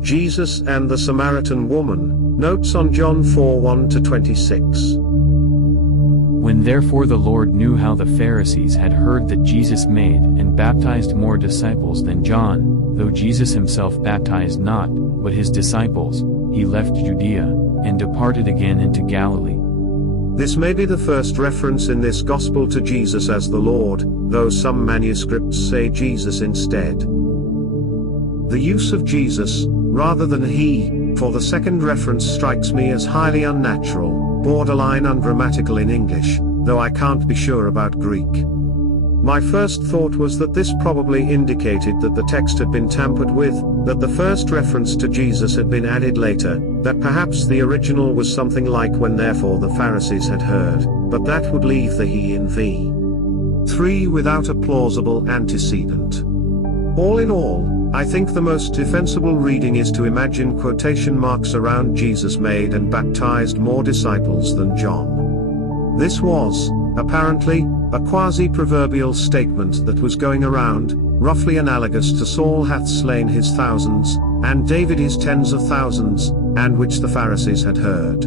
Jesus and the Samaritan woman. Notes on John 4:1-26. When therefore the Lord knew how the Pharisees had heard that Jesus made and baptized more disciples than John, though Jesus himself baptized not, but his disciples, he left Judea, and departed again into Galilee. This may be the first reference in this gospel to Jesus as the Lord, though some manuscripts say Jesus instead. The use of Jesus, rather than he, for the second reference strikes me as highly unnatural, borderline ungrammatical in English, though I can't be sure about Greek. My first thought was that this probably indicated that the text had been tampered with, that the first reference to Jesus had been added later, that perhaps the original was something like when therefore the Pharisees had heard, but that would leave the he in v3 without a plausible antecedent. All in all, I think the most defensible reading is to imagine quotation marks around Jesus made and baptized more disciples than John. This was, apparently, a quasi-proverbial statement that was going around, roughly analogous to Saul hath slain his thousands, and David his tens of thousands, and which the Pharisees had heard.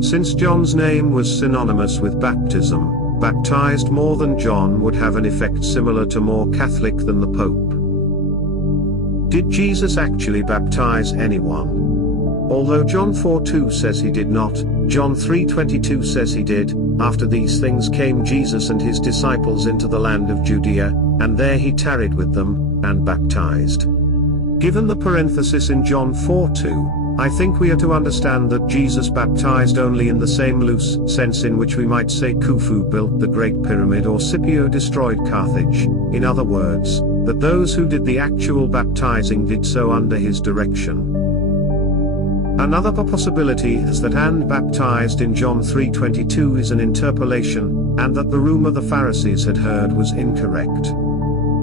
Since John's name was synonymous with baptism, baptized more than John would have an effect similar to more Catholic than the Pope. Did Jesus actually baptize anyone? Although John 4:2 says he did not, John 3:22 says he did. After these things came Jesus and his disciples into the land of Judea, and there he tarried with them, and baptized. Given the parenthesis in John 4:2, I think we are to understand that Jesus baptized only in the same loose sense in which we might say Khufu built the Great Pyramid or Scipio destroyed Carthage. In other words, that those who did the actual baptizing did so under his direction. Another possibility is that and baptized in John 3:22 is an interpolation, and that the rumor the Pharisees had heard was incorrect.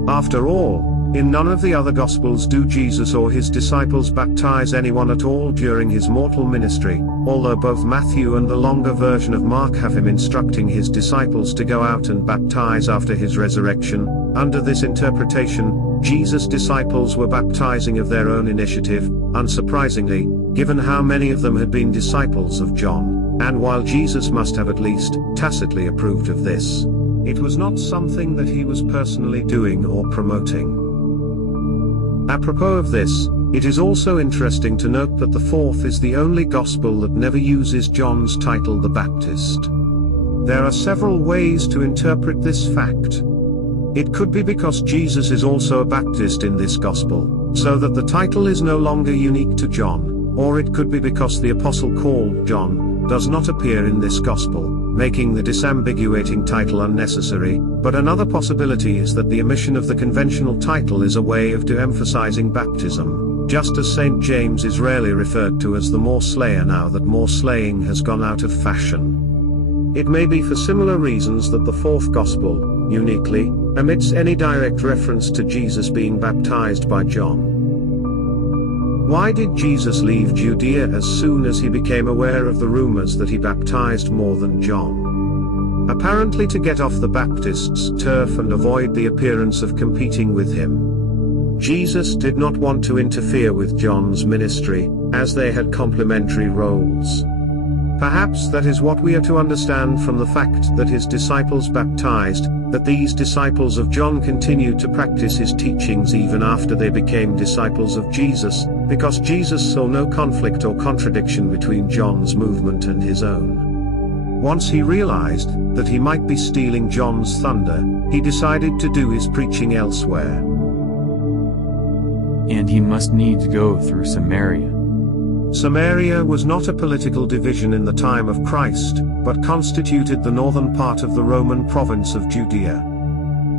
After all, in none of the other Gospels do Jesus or his disciples baptize anyone at all during his mortal ministry, although both Matthew and the longer version of Mark have him instructing his disciples to go out and baptize after his resurrection. Under this interpretation, Jesus' disciples were baptizing of their own initiative, unsurprisingly, given how many of them had been disciples of John, and while Jesus must have at least tacitly approved of this, it was not something that he was personally doing or promoting. Apropos of this, it is also interesting to note that the fourth is the only gospel that never uses John's title the Baptist. There are several ways to interpret this fact. It could be because Jesus is also a Baptist in this gospel, so that the title is no longer unique to John, or it could be because the apostle called John does not appear in this gospel, making the disambiguating title unnecessary. But another possibility is that the omission of the conventional title is a way of de-emphasizing baptism, just as St. James is rarely referred to as the more slayer now that more slaying has gone out of fashion. It may be for similar reasons that the fourth gospel, uniquely, omits any direct reference to Jesus being baptized by John. Why did Jesus leave Judea as soon as he became aware of the rumors that he baptized more than John? Apparently to get off the Baptists' turf and avoid the appearance of competing with him. Jesus did not want to interfere with John's ministry, as they had complementary roles. Perhaps that is what we are to understand from the fact that his disciples baptized, that these disciples of John continued to practice his teachings even after they became disciples of Jesus, because Jesus saw no conflict or contradiction between John's movement and his own. Once he realized that he might be stealing John's thunder, he decided to do his preaching elsewhere. And he must needs go through Samaria. Samaria was not a political division in the time of Christ, but constituted the northern part of the Roman province of Judea.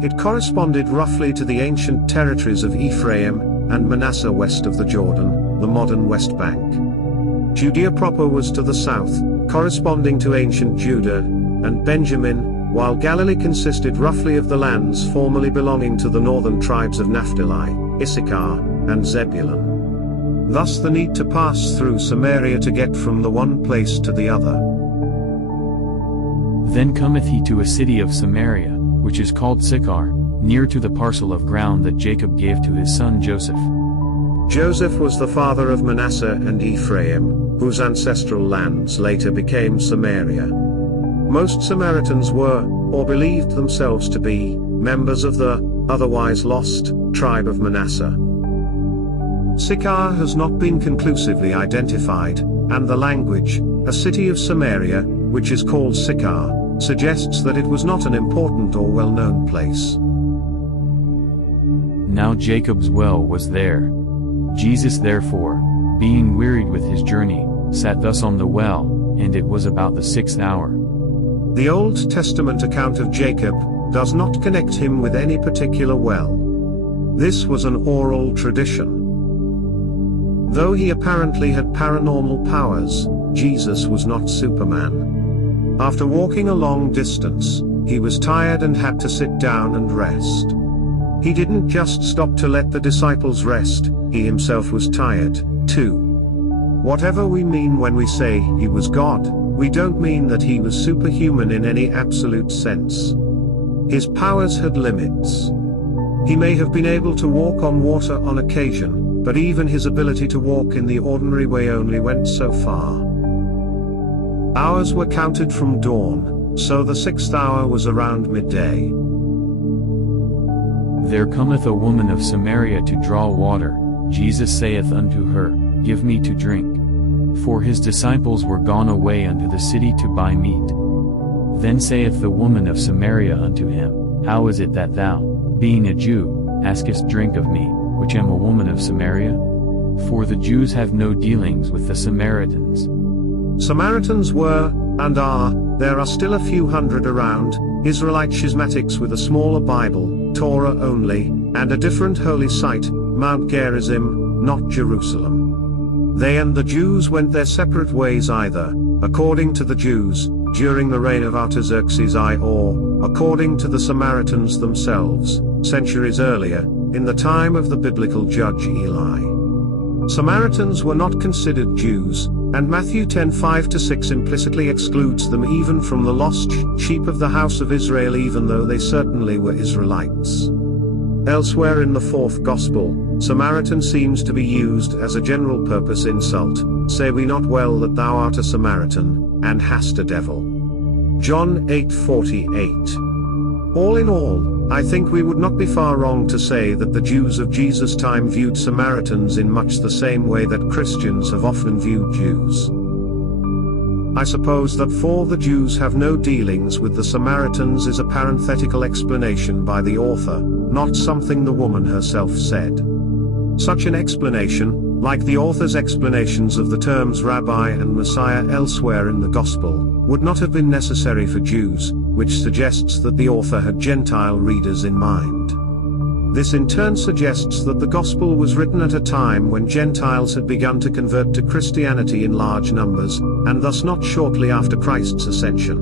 It corresponded roughly to the ancient territories of Ephraim and Manasseh west of the Jordan, the modern West Bank. Judea proper was to the south, corresponding to ancient Judah and Benjamin, while Galilee consisted roughly of the lands formerly belonging to the northern tribes of Naphtali, Issachar, and Zebulun. Thus the need to pass through Samaria to get from the one place to the other. Then cometh he to a city of Samaria, which is called Sychar, near to the parcel of ground that Jacob gave to his son Joseph. Joseph was the father of Manasseh and Ephraim, whose ancestral lands later became Samaria. Most Samaritans were, or believed themselves to be, members of the otherwise lost tribe of Manasseh. Sychar has not been conclusively identified, and the language, a city of Samaria, which is called Sychar, suggests that it was not an important or well-known place. Now Jacob's well was there. Jesus therefore, being wearied with his journey, sat thus on the well, and it was about the 6th hour. The Old Testament account of Jacob does not connect him with any particular well. This was an oral tradition. Though he apparently had paranormal powers, Jesus was not Superman. After walking a long distance, he was tired and had to sit down and rest. He didn't just stop to let the disciples rest, he himself was tired, too. Whatever we mean when we say he was God, we don't mean that he was superhuman in any absolute sense. His powers had limits. He may have been able to walk on water on occasion, but even his ability to walk in the ordinary way only went so far. Hours were counted from dawn, so the 6th hour was around midday. There cometh a woman of Samaria to draw water. Jesus saith unto her, Give me to drink. For his disciples were gone away unto the city to buy meat. Then saith the woman of Samaria unto him, How is it that thou, being a Jew, askest drink of me, which am a woman of Samaria? For the Jews have no dealings with the Samaritans. Samaritans were, and are, there are still a few hundred around, Israelite schismatics with a smaller Bible, Torah only, and a different holy site, Mount Gerizim, not Jerusalem. They and the Jews went their separate ways either, according to the Jews, during the reign of Artaxerxes I, or, according to the Samaritans themselves, centuries earlier, in the time of the biblical judge Eli. Samaritans were not considered Jews, and Matthew 10:5-6 implicitly excludes them even from the lost sheep of the house of Israel, even though they certainly were Israelites. Elsewhere in the 4th Gospel, Samaritan seems to be used as a general purpose insult. Say we not well that thou art a Samaritan, and hast a devil? John 8:48. All in all, I think we would not be far wrong to say that the Jews of Jesus' time viewed Samaritans in much the same way that Christians have often viewed Jews. I suppose that for the Jews have no dealings with the Samaritans is a parenthetical explanation by the author, not something the woman herself said. Such an explanation, like the author's explanations of the terms rabbi and Messiah elsewhere in the Gospel, would not have been necessary for Jews, which suggests that the author had Gentile readers in mind. This in turn suggests that the Gospel was written at a time when Gentiles had begun to convert to Christianity in large numbers, and thus not shortly after Christ's ascension.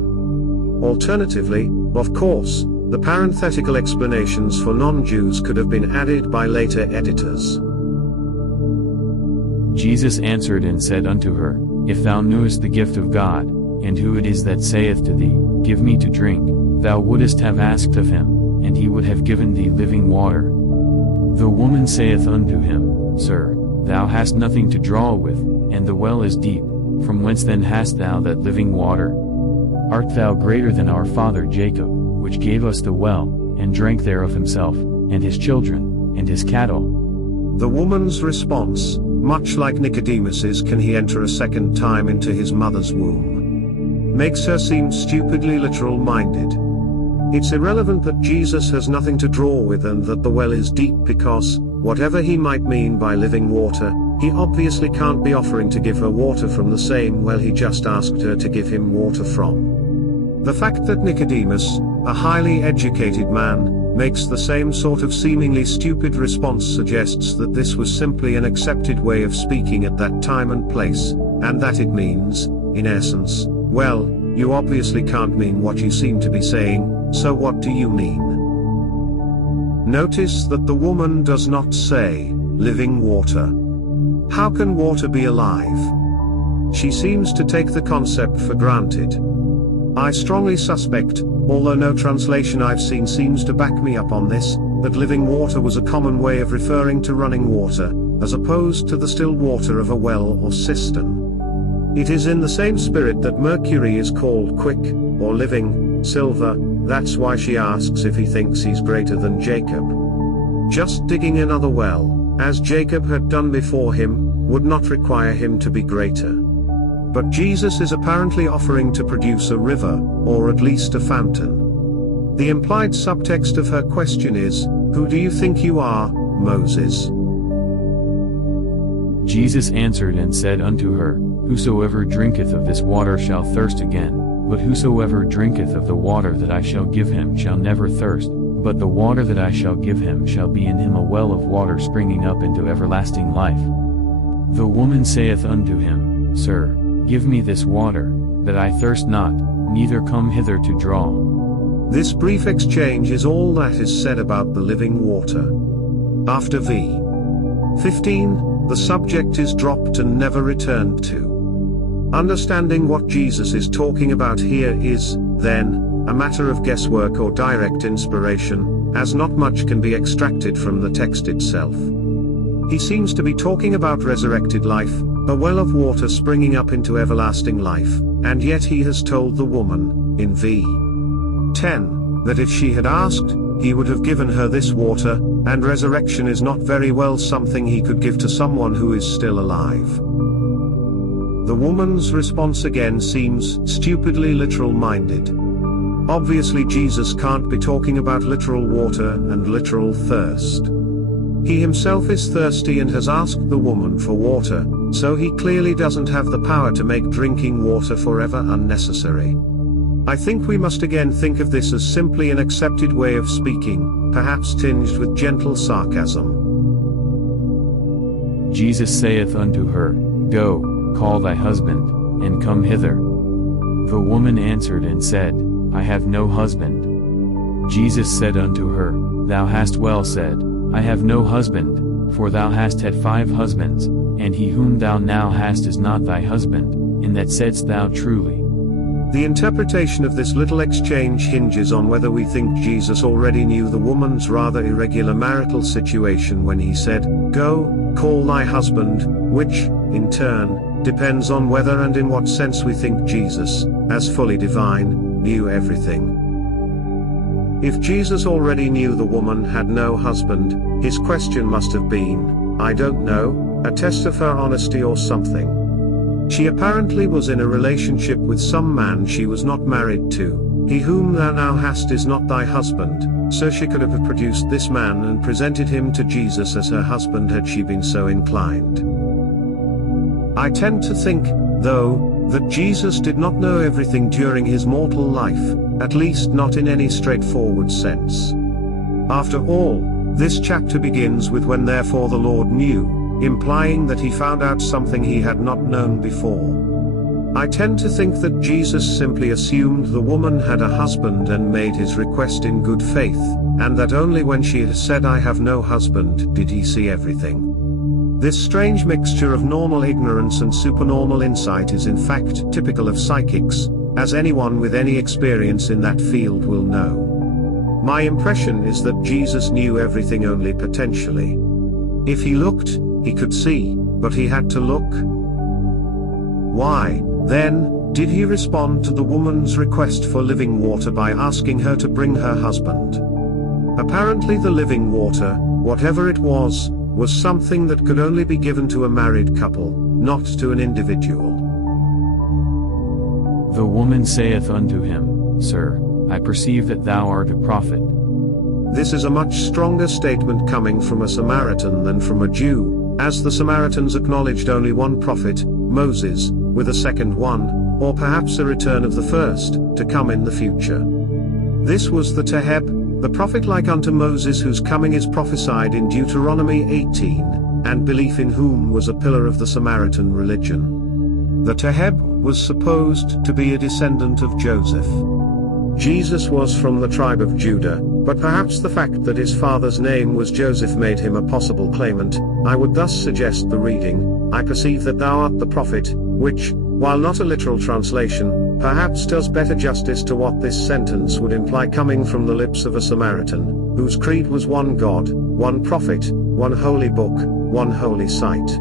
Alternatively, of course, the parenthetical explanations for non-Jews could have been added by later editors. Jesus answered and said unto her, If thou knewest the gift of God, and who it is that saith to thee, Give me to drink, thou wouldest have asked of him, and he would have given thee living water. The woman saith unto him, Sir, thou hast nothing to draw with, and the well is deep, from whence then hast thou that living water? Art thou greater than our father Jacob, which gave us the well, and drank thereof himself, and his children, and his cattle? The woman's response, much like Nicodemus's can he enter a second time into his mother's womb, makes her seem stupidly literal-minded. It's irrelevant that Jesus has nothing to draw with and that the well is deep because, whatever he might mean by living water, he obviously can't be offering to give her water from the same well he just asked her to give him water from. The fact that Nicodemus, a highly educated man, makes the same sort of seemingly stupid response suggests that this was simply an accepted way of speaking at that time and place, and that it means, in essence, well, you obviously can't mean what you seem to be saying, so what do you mean? Notice that the woman does not say, living water. How can water be alive? She seems to take the concept for granted. I strongly suspect, although no translation I've seen seems to back me up on this, that living water was a common way of referring to running water, as opposed to the still water of a well or cistern. It is in the same spirit that mercury is called quick, or living, silver. That's why she asks if he thinks he's greater than Jacob. Just digging another well, as Jacob had done before him, would not require him to be greater. But Jesus is apparently offering to produce a river, or at least a fountain. The implied subtext of her question is, "Who do you think you are, Moses?" Jesus answered and said unto her, Whosoever drinketh of this water shall thirst again, but whosoever drinketh of the water that I shall give him shall never thirst, but the water that I shall give him shall be in him a well of water springing up into everlasting life. The woman saith unto him, Sir, give me this water, that I thirst not, neither come hither to draw. This brief exchange is all that is said about the living water. After v. 15, the subject is dropped and never returned to. Understanding what Jesus is talking about here is, then, a matter of guesswork or direct inspiration, as not much can be extracted from the text itself. He seems to be talking about resurrected life, a well of water springing up into everlasting life, and yet he has told the woman, in v. 10, that if she had asked, he would have given her this water, and resurrection is not very well something he could give to someone who is still alive. The woman's response again seems stupidly literal-minded. Obviously Jesus can't be talking about literal water and literal thirst. He himself is thirsty and has asked the woman for water, so he clearly doesn't have the power to make drinking water forever unnecessary. I think we must again think of this as simply an accepted way of speaking, perhaps tinged with gentle sarcasm. Jesus saith unto her, Go, call thy husband, and come hither. The woman answered and said, I have no husband. Jesus said unto her, Thou hast well said, I have no husband, for thou hast had 5 husbands, and he whom thou now hast is not thy husband, in that saidst thou truly. The interpretation of this little exchange hinges on whether we think Jesus already knew the woman's rather irregular marital situation when he said, Go, call thy husband, which, in turn, depends on whether and in what sense we think Jesus, as fully divine, knew everything. If Jesus already knew the woman had no husband, his question must have been, I don't know, a test of her honesty or something. She apparently was in a relationship with some man she was not married to. He whom thou now hast is not thy husband, so she could have produced this man and presented him to Jesus as her husband had she been so inclined. I tend to think, though, that Jesus did not know everything during his mortal life, at least not in any straightforward sense. After all, this chapter begins with when therefore the Lord knew, implying that he found out something he had not known before. I tend to think that Jesus simply assumed the woman had a husband and made his request in good faith, and that only when she had said I have no husband did he see everything. This strange mixture of normal ignorance and supernormal insight is in fact typical of psychics, as anyone with any experience in that field will know. My impression is that Jesus knew everything only potentially. If he looked, he could see, but he had to look. Why, then, did he respond to the woman's request for living water by asking her to bring her husband? Apparently the living water, whatever it was something that could only be given to a married couple, not to an individual. The woman saith unto him, Sir, I perceive that thou art a prophet. This is a much stronger statement coming from a Samaritan than from a Jew, as the Samaritans acknowledged only one prophet, Moses, with a second one, or perhaps a return of the first, to come in the future. This was the Teheb, the prophet like unto Moses whose coming is prophesied in Deuteronomy 18, and belief in whom was a pillar of the Samaritan religion. The Teheb was supposed to be a descendant of Joseph. Jesus was from the tribe of Judah, but perhaps the fact that his father's name was Joseph made him a possible claimant. I would thus suggest the reading, I perceive that thou art the prophet, which, while not a literal translation, perhaps does better justice to what this sentence would imply coming from the lips of a Samaritan, whose creed was one God, one prophet, one holy book, one holy site.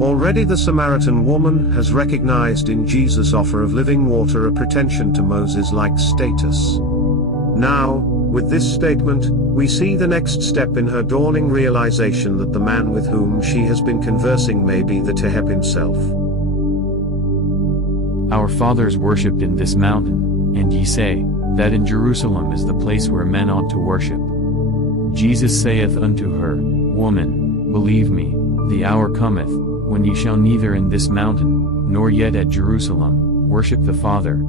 Already the Samaritan woman has recognized in Jesus' offer of living water a pretension to Moses-like status. Now, with this statement, we see the next step in her dawning realization that the man with whom she has been conversing may be the Teheb himself. Our fathers worshipped in this mountain, and ye say, that in Jerusalem is the place where men ought to worship. Jesus saith unto her, Woman, believe me, the hour cometh, when ye shall neither in this mountain, nor yet at Jerusalem, worship the Father.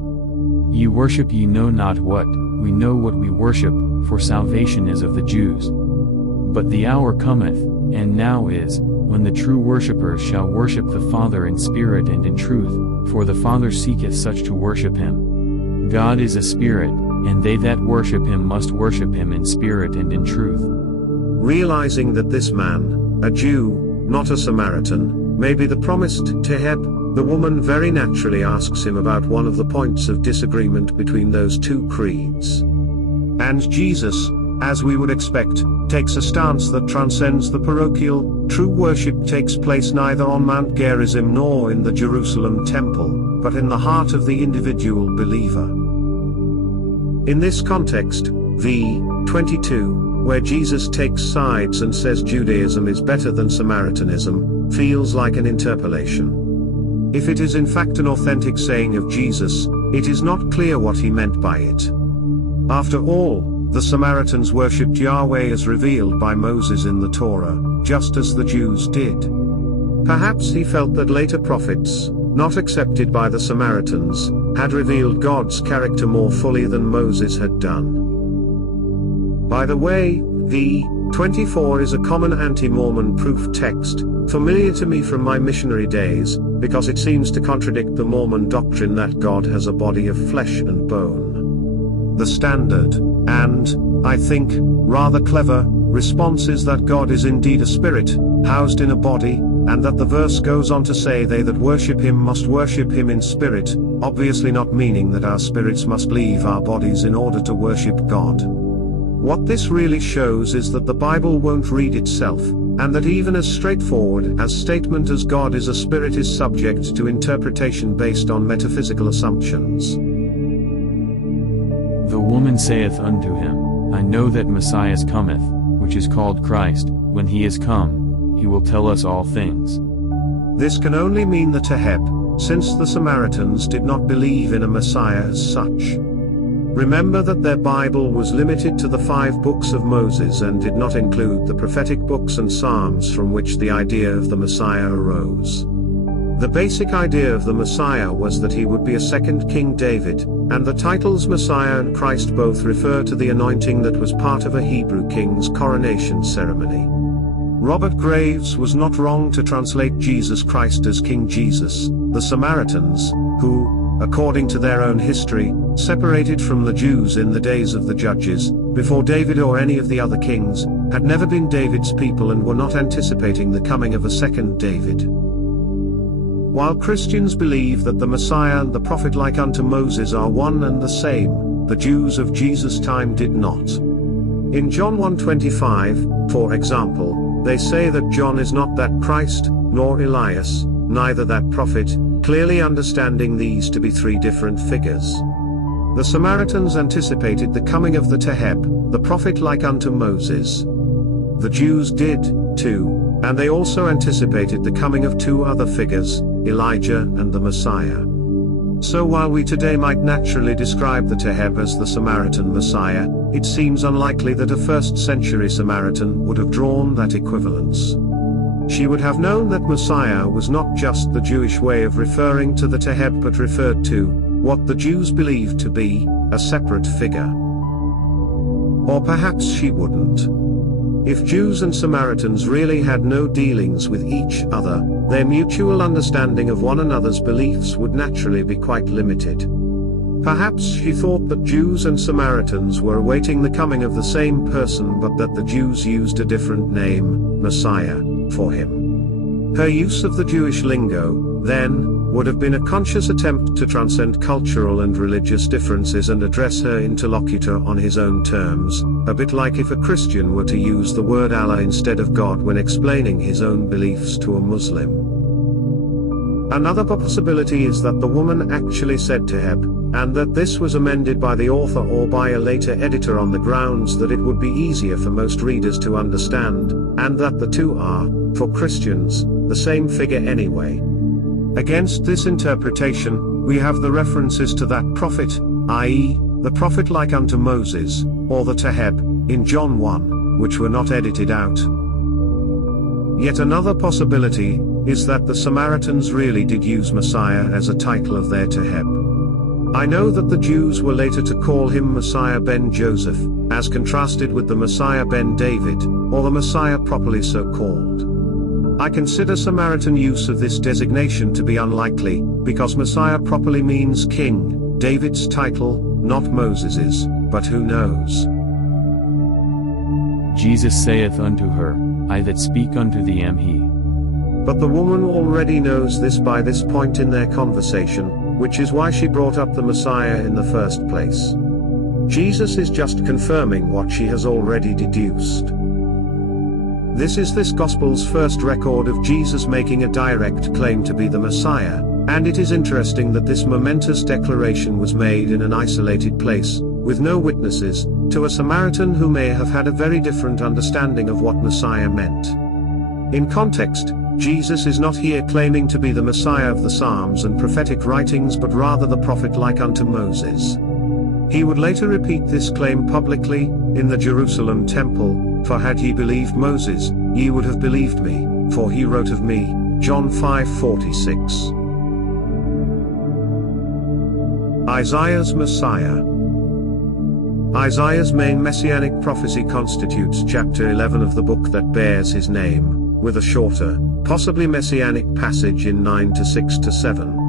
Ye worship ye know not what, we know what we worship, for salvation is of the Jews. But the hour cometh, and now is, when the true worshippers shall worship the Father in spirit and in truth, for the Father seeketh such to worship him. God is a spirit, and they that worship him must worship him in spirit and in truth. Realizing that this man, a Jew, not a Samaritan, may be the promised Teheb, the woman very naturally asks him about one of the points of disagreement between those two creeds. And Jesus, as we would expect, takes a stance that transcends the parochial. True worship takes place neither on Mount Gerizim nor in the Jerusalem temple, but in the heart of the individual believer. In this context, v. 22, where Jesus takes sides and says Judaism is better than Samaritanism, feels like an interpolation. If it is in fact an authentic saying of Jesus, it is not clear what he meant by it. After all, the Samaritans worshipped Yahweh as revealed by Moses in the Torah, just as the Jews did. Perhaps he felt that later prophets, not accepted by the Samaritans, had revealed God's character more fully than Moses had done. By the way, v. 24 is a common anti-Mormon proof text, familiar to me from my missionary days, because it seems to contradict the Mormon doctrine that God has a body of flesh and bone. The standard, and, I think, rather clever, response is that God is indeed a spirit, housed in a body, and that the verse goes on to say they that worship him must worship him in spirit, obviously not meaning that our spirits must leave our bodies in order to worship God. What this really shows is that the Bible won't read itself, and that even as straightforward a statement as God is a spirit is subject to interpretation based on metaphysical assumptions. The woman saith unto him, I know that Messiah cometh, which is called Christ. When he is come, he will tell us all things. This can only mean the Teheb, since the Samaritans did not believe in a Messiah as such. Remember that their Bible was limited to the 5 books of Moses and did not include the prophetic books and Psalms from which the idea of the Messiah arose. The basic idea of the Messiah was that he would be a second King David, and the titles Messiah and Christ both refer to the anointing that was part of a Hebrew king's coronation ceremony. Robert Graves was not wrong to translate Jesus Christ as King Jesus. The Samaritans, who, according to their own history, separated from the Jews in the days of the Judges, before David or any of the other kings, had never been David's people and were not anticipating the coming of a second David. While Christians believe that the Messiah and the prophet like unto Moses are one and the same, the Jews of Jesus' time did not. In John 1:25, for example, they say that John is not that Christ, nor Elias, neither that prophet, clearly understanding these to be 3 different figures. The Samaritans anticipated the coming of the Teheb, the prophet like unto Moses. The Jews did, too, and they also anticipated the coming of 2 other figures, Elijah and the Messiah. So while we today might naturally describe the Teheb as the Samaritan Messiah, it seems unlikely that a 1st century Samaritan would have drawn that equivalence. She would have known that Messiah was not just the Jewish way of referring to the Teheb but referred to what the Jews believed to be a separate figure. Or perhaps she wouldn't. If Jews and Samaritans really had no dealings with each other, their mutual understanding of one another's beliefs would naturally be quite limited. Perhaps she thought that Jews and Samaritans were awaiting the coming of the same person but that the Jews used a different name, Messiah, for him. Her use of the Jewish lingo, then, would have been a conscious attempt to transcend cultural and religious differences and address her interlocutor on his own terms, a bit like if a Christian were to use the word Allah instead of God when explaining his own beliefs to a Muslim. Another possibility is that the woman actually said Teheb, and that this was amended by the author or by a later editor on the grounds that it would be easier for most readers to understand, and that the two are, for Christians, the same figure anyway. Against this interpretation, we have the references to that prophet, i.e., the prophet like unto Moses, or the Teheb, in John 1, which were not edited out. Yet another possibility is that the Samaritans really did use Messiah as a title of their Teheb. I know that the Jews were later to call him Messiah ben Joseph, as contrasted with the Messiah ben David, or the Messiah properly so called. I consider Samaritan use of this designation to be unlikely, because Messiah properly means king, David's title, not Moses's, but who knows. Jesus saith unto her, I that speak unto thee am he. But the woman already knows this by this point in their conversation, which is why she brought up the Messiah in the first place. Jesus is just confirming what she has already deduced. This is this Gospel's first record of Jesus making a direct claim to be the Messiah, and it is interesting that this momentous declaration was made in an isolated place, with no witnesses, to a Samaritan who may have had a very different understanding of what Messiah meant. In context, Jesus is not here claiming to be the Messiah of the Psalms and prophetic writings but rather the prophet like unto Moses. He would later repeat this claim publicly, in the Jerusalem temple, for had ye believed Moses, ye would have believed me, for he wrote of me, John 5:46. Isaiah's Messiah. Isaiah's main messianic prophecy constitutes chapter 11 of the book that bears his name, with a shorter, possibly messianic passage in 9-6-7.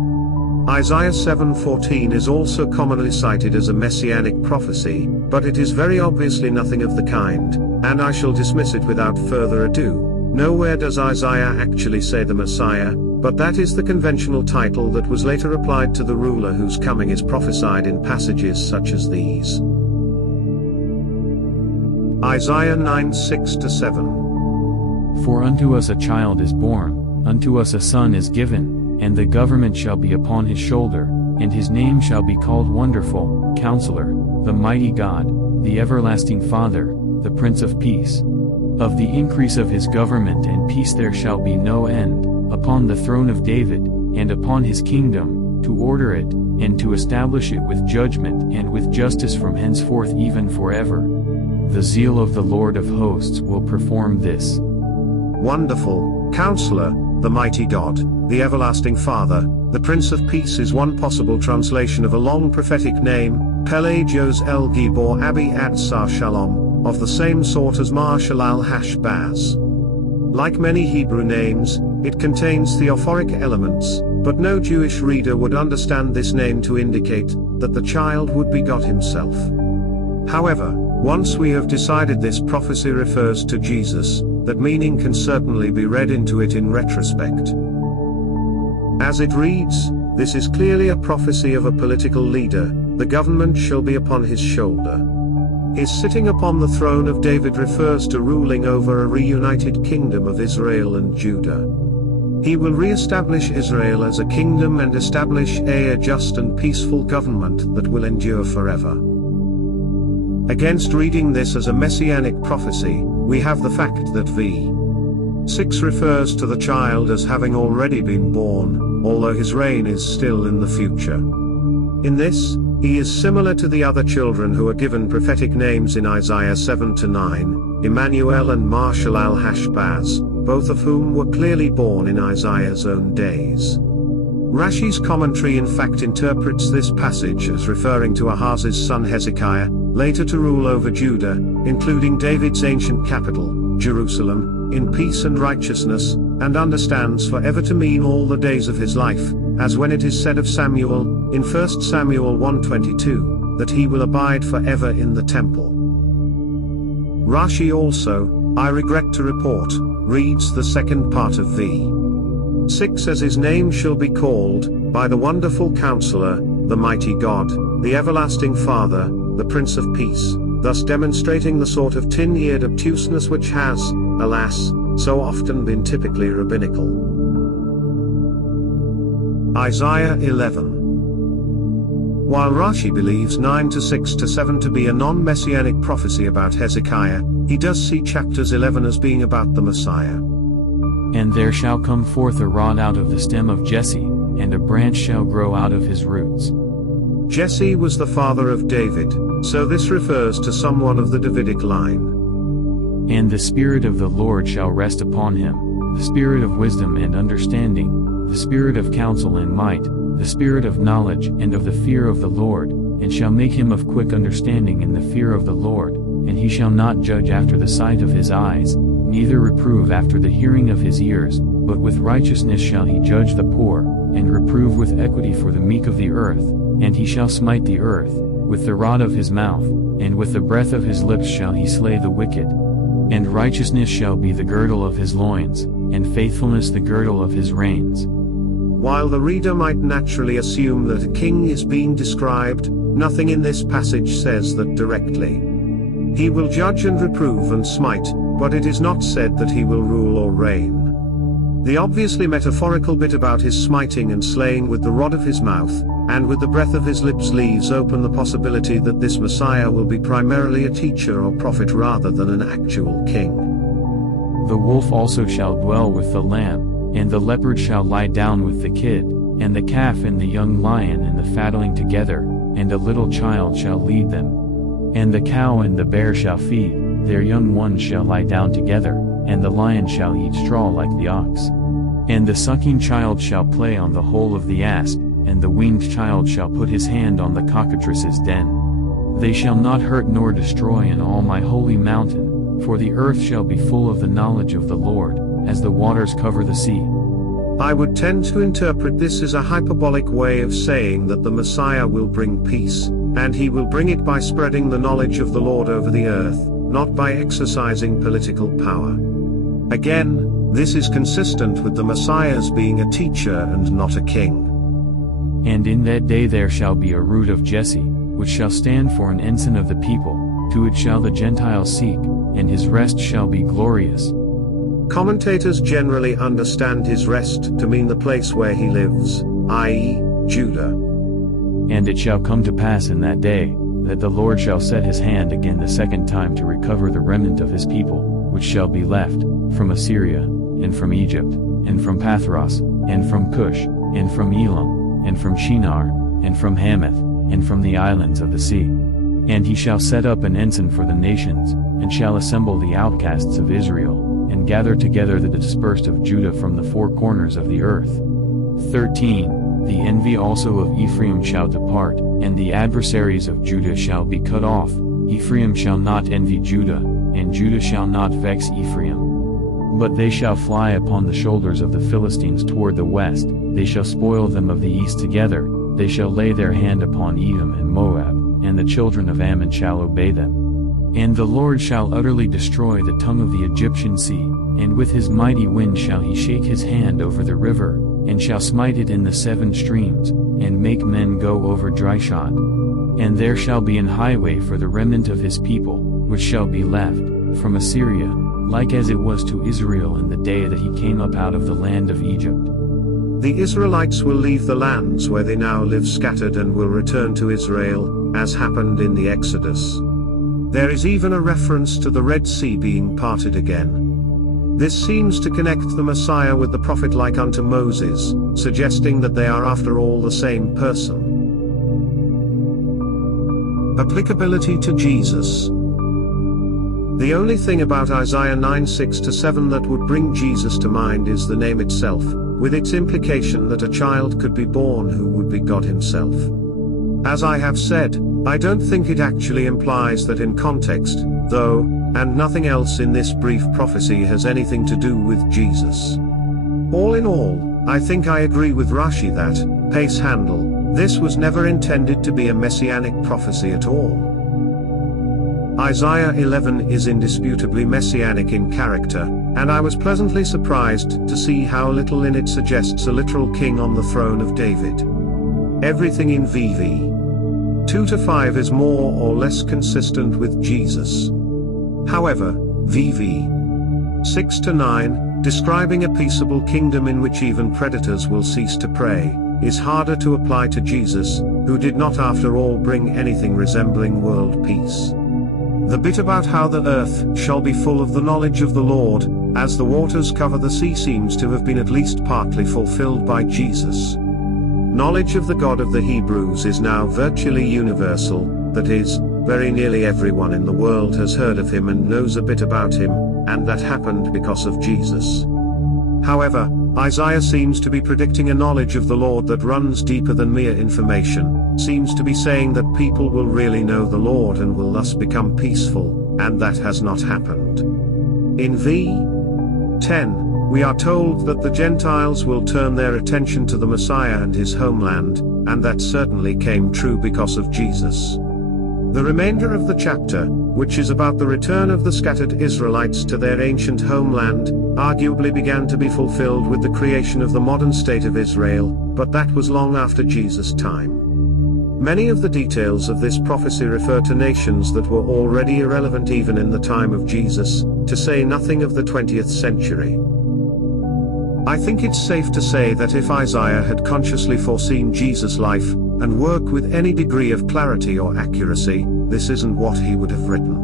Isaiah 7:14 is also commonly cited as a messianic prophecy, but it is very obviously nothing of the kind, and I shall dismiss it without further ado. Nowhere does Isaiah actually say the Messiah, but that is the conventional title that was later applied to the ruler whose coming is prophesied in passages such as these. Isaiah 9:6-7. For unto us a child is born, unto us a son is given, and the government shall be upon his shoulder, and his name shall be called Wonderful, Counselor, the Mighty God, the Everlasting Father, the Prince of Peace. Of the increase of his government and peace there shall be no end, upon the throne of David, and upon his kingdom, to order it, and to establish it with judgment and with justice from henceforth even forever. The zeal of the Lord of hosts will perform this. Wonderful, Counselor, the Mighty God, the Everlasting Father, the Prince of Peace is one possible translation of a long prophetic name, Pelagos El Gibor Abi Ad Sar Shalom, of the same sort as Marshal al-Hashbaz. Like many Hebrew names, it contains theophoric elements, but no Jewish reader would understand this name to indicate that the child would be God himself. However, once we have decided this prophecy refers to Jesus, that meaning can certainly be read into it in retrospect. As it reads, this is clearly a prophecy of a political leader, the government shall be upon his shoulder. His sitting upon the throne of David refers to ruling over a reunited kingdom of Israel and Judah. He will re-establish Israel as a kingdom and establish a just and peaceful government that will endure forever. Against reading this as a messianic prophecy, we have the fact that v. 6 refers to the child as having already been born, although his reign is still in the future. In this, he is similar to the other children who are given prophetic names in Isaiah 7-9, Emmanuel and Marshal al-Hashbaz, both of whom were clearly born in Isaiah's own days. Rashi's commentary in fact interprets this passage as referring to Ahaz's son Hezekiah, later to rule over Judah, including David's ancient capital, Jerusalem, in peace and righteousness, and understands forever to mean all the days of his life, as when it is said of Samuel, in 1 Samuel 1:22, that he will abide forever in the temple. Rashi also, I regret to report, reads the second part of v. 6 As his name shall be called, by the wonderful Counselor, the mighty God, the everlasting Father, the Prince of Peace, thus demonstrating the sort of tin-eared obtuseness which has, alas, so often been typically rabbinical. Isaiah 11. While Rashi believes 9-6-7 to be a non-messianic prophecy about Hezekiah, he does see chapters 11 as being about the Messiah. And there shall come forth a rod out of the stem of Jesse, and a branch shall grow out of his roots. Jesse was the father of David, so this refers to someone of the Davidic line. And the Spirit of the Lord shall rest upon him, the Spirit of wisdom and understanding, the Spirit of counsel and might, the Spirit of knowledge and of the fear of the Lord, and shall make him of quick understanding in the fear of the Lord, and he shall not judge after the sight of his eyes, neither reprove after the hearing of his ears, but with righteousness shall he judge the poor, and reprove with equity for the meek of the earth, and he shall smite the earth, with the rod of his mouth, and with the breath of his lips shall he slay the wicked. And righteousness shall be the girdle of his loins, and faithfulness the girdle of his reins. While the reader might naturally assume that a king is being described, nothing in this passage says that directly. He will judge and reprove and smite, but it is not said that he will rule or reign. The obviously metaphorical bit about his smiting and slaying with the rod of his mouth, and with the breath of his lips leaves open the possibility that this Messiah will be primarily a teacher or prophet rather than an actual king. The wolf also shall dwell with the lamb, and the leopard shall lie down with the kid, and the calf and the young lion and the fatling together, and a little child shall lead them. And the cow and the bear shall feed, their young ones shall lie down together, and the lion shall eat straw like the ox. And the sucking child shall play on the hole of the asp, and the weaned child shall put his hand on the cockatrice's den. They shall not hurt nor destroy in all my holy mountain, for the earth shall be full of the knowledge of the Lord, as the waters cover the sea. I would tend to interpret this as a hyperbolic way of saying that the Messiah will bring peace, and he will bring it by spreading the knowledge of the Lord over the earth, not by exercising political power. Again, this is consistent with the Messiah's being a teacher and not a king. And in that day there shall be a root of Jesse, which shall stand for an ensign of the people, to it shall the Gentiles seek, and his rest shall be glorious. Commentators generally understand his rest to mean the place where he lives, i.e., Judah. And it shall come to pass in that day, that the Lord shall set his hand again the second time to recover the remnant of his people, which shall be left, from Assyria, and from Egypt, and from Pathros, and from Cush, and from Elam, and from Shinar, and from Hamath, and from the islands of the sea. And he shall set up an ensign for the nations, and shall assemble the outcasts of Israel, and gather together the dispersed of Judah from the four corners of the earth. 13. The envy also of Ephraim shall depart, and the adversaries of Judah shall be cut off. Ephraim shall not envy Judah, and Judah shall not vex Ephraim. But they shall fly upon the shoulders of the Philistines toward the west, they shall spoil them of the east together, they shall lay their hand upon Edom and Moab, and the children of Ammon shall obey them. And the Lord shall utterly destroy the tongue of the Egyptian sea, and with his mighty wind shall he shake his hand over the river, and shall smite it in the 7 streams, and make men go over dry shod. And there shall be an highway for the remnant of his people, which shall be left, from Assyria, like as it was to Israel in the day that he came up out of the land of Egypt. The Israelites will leave the lands where they now live scattered and will return to Israel, as happened in the Exodus. There is even a reference to the Red Sea being parted again. This seems to connect the Messiah with the prophet like unto Moses, suggesting that they are after all the same person. Applicability to Jesus. The only thing about Isaiah 9:6-7 that would bring Jesus to mind is the name itself, with its implication that a child could be born who would be God himself. As I have said, I don't think it actually implies that in context, though, and nothing else in this brief prophecy has anything to do with Jesus. All in all, I think I agree with Rashi that, pace handle, this was never intended to be a messianic prophecy at all. Isaiah 11 is indisputably messianic in character, and I was pleasantly surprised to see how little in it suggests a literal king on the throne of David. Everything in VV 2-5 is more or less consistent with Jesus. However, VV 6-9, describing a peaceable kingdom in which even predators will cease to prey, is harder to apply to Jesus, who did not after all bring anything resembling world peace. The bit about how the earth shall be full of the knowledge of the Lord, as the waters cover the sea, seems to have been at least partly fulfilled by Jesus. Knowledge of the God of the Hebrews is now virtually universal, that is, very nearly everyone in the world has heard of him and knows a bit about him, and that happened because of Jesus. However, Isaiah seems to be predicting a knowledge of the Lord that runs deeper than mere information, seems to be saying that people will really know the Lord and will thus become peaceful, and that has not happened. In v. 10, we are told that the Gentiles will turn their attention to the Messiah and his homeland, and that certainly came true because of Jesus. The remainder of the chapter, which is about the return of the scattered Israelites to their ancient homeland, arguably began to be fulfilled with the creation of the modern state of Israel, but that was long after Jesus' time. Many of the details of this prophecy refer to nations that were already irrelevant even in the time of Jesus, to say nothing of the 20th century. I think it's safe to say that if Isaiah had consciously foreseen Jesus' life and work with any degree of clarity or accuracy, this isn't what he would have written.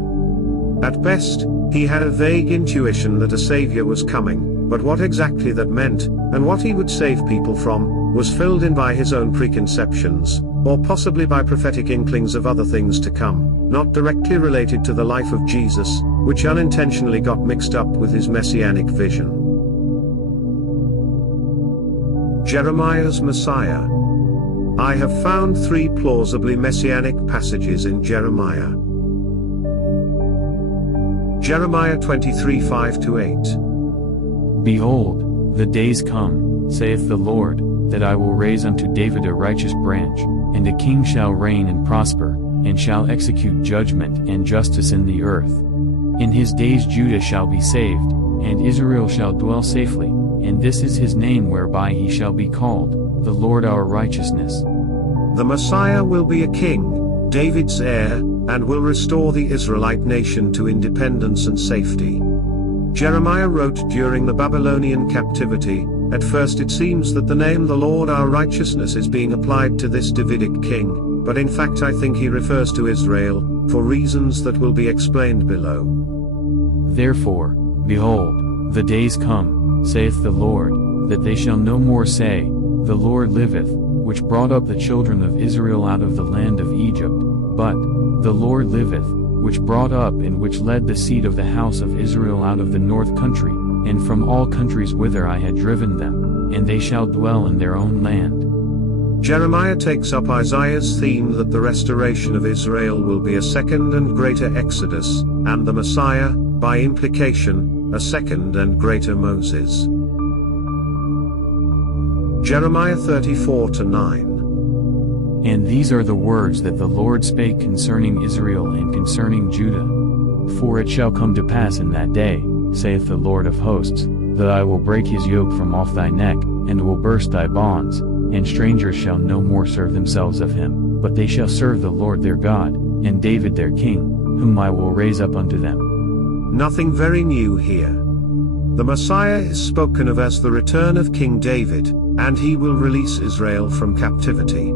At best, he had a vague intuition that a savior was coming, but what exactly that meant, and what he would save people from, was filled in by his own preconceptions, or possibly by prophetic inklings of other things to come, not directly related to the life of Jesus, which unintentionally got mixed up with his messianic vision. Jeremiah's Messiah. I have found 3 plausibly messianic passages in Jeremiah. Jeremiah 23:5-8. Behold, the days come, saith the Lord, that I will raise unto David a righteous branch, and a king shall reign and prosper, and shall execute judgment and justice in the earth. In his days Judah shall be saved, and Israel shall dwell safely, and this is his name whereby he shall be called, the Lord our righteousness. The Messiah will be a king, David's heir, and will restore the Israelite nation to independence and safety. Jeremiah wrote during the Babylonian captivity. At first it seems that the name the Lord our righteousness is being applied to this Davidic king, but in fact I think he refers to Israel, for reasons that will be explained below. Therefore, behold, the days come, saith the Lord, that they shall no more say, The Lord liveth, which brought up the children of Israel out of the land of Egypt, but, The Lord liveth, which brought up and which led the seed of the house of Israel out of the north country, and from all countries whither I had driven them, and they shall dwell in their own land. Jeremiah takes up Isaiah's theme that the restoration of Israel will be a second and greater Exodus, and the Messiah, by implication, a second and greater Moses. Jeremiah 34:9. And these are the words that the Lord spake concerning Israel and concerning Judah. For it shall come to pass in that day, saith the Lord of hosts, that I will break his yoke from off thy neck, and will burst thy bonds, and strangers shall no more serve themselves of him, but they shall serve the Lord their God, and David their king, whom I will raise up unto them. Nothing very new here. The Messiah is spoken of as the return of King David, and he will release Israel from captivity.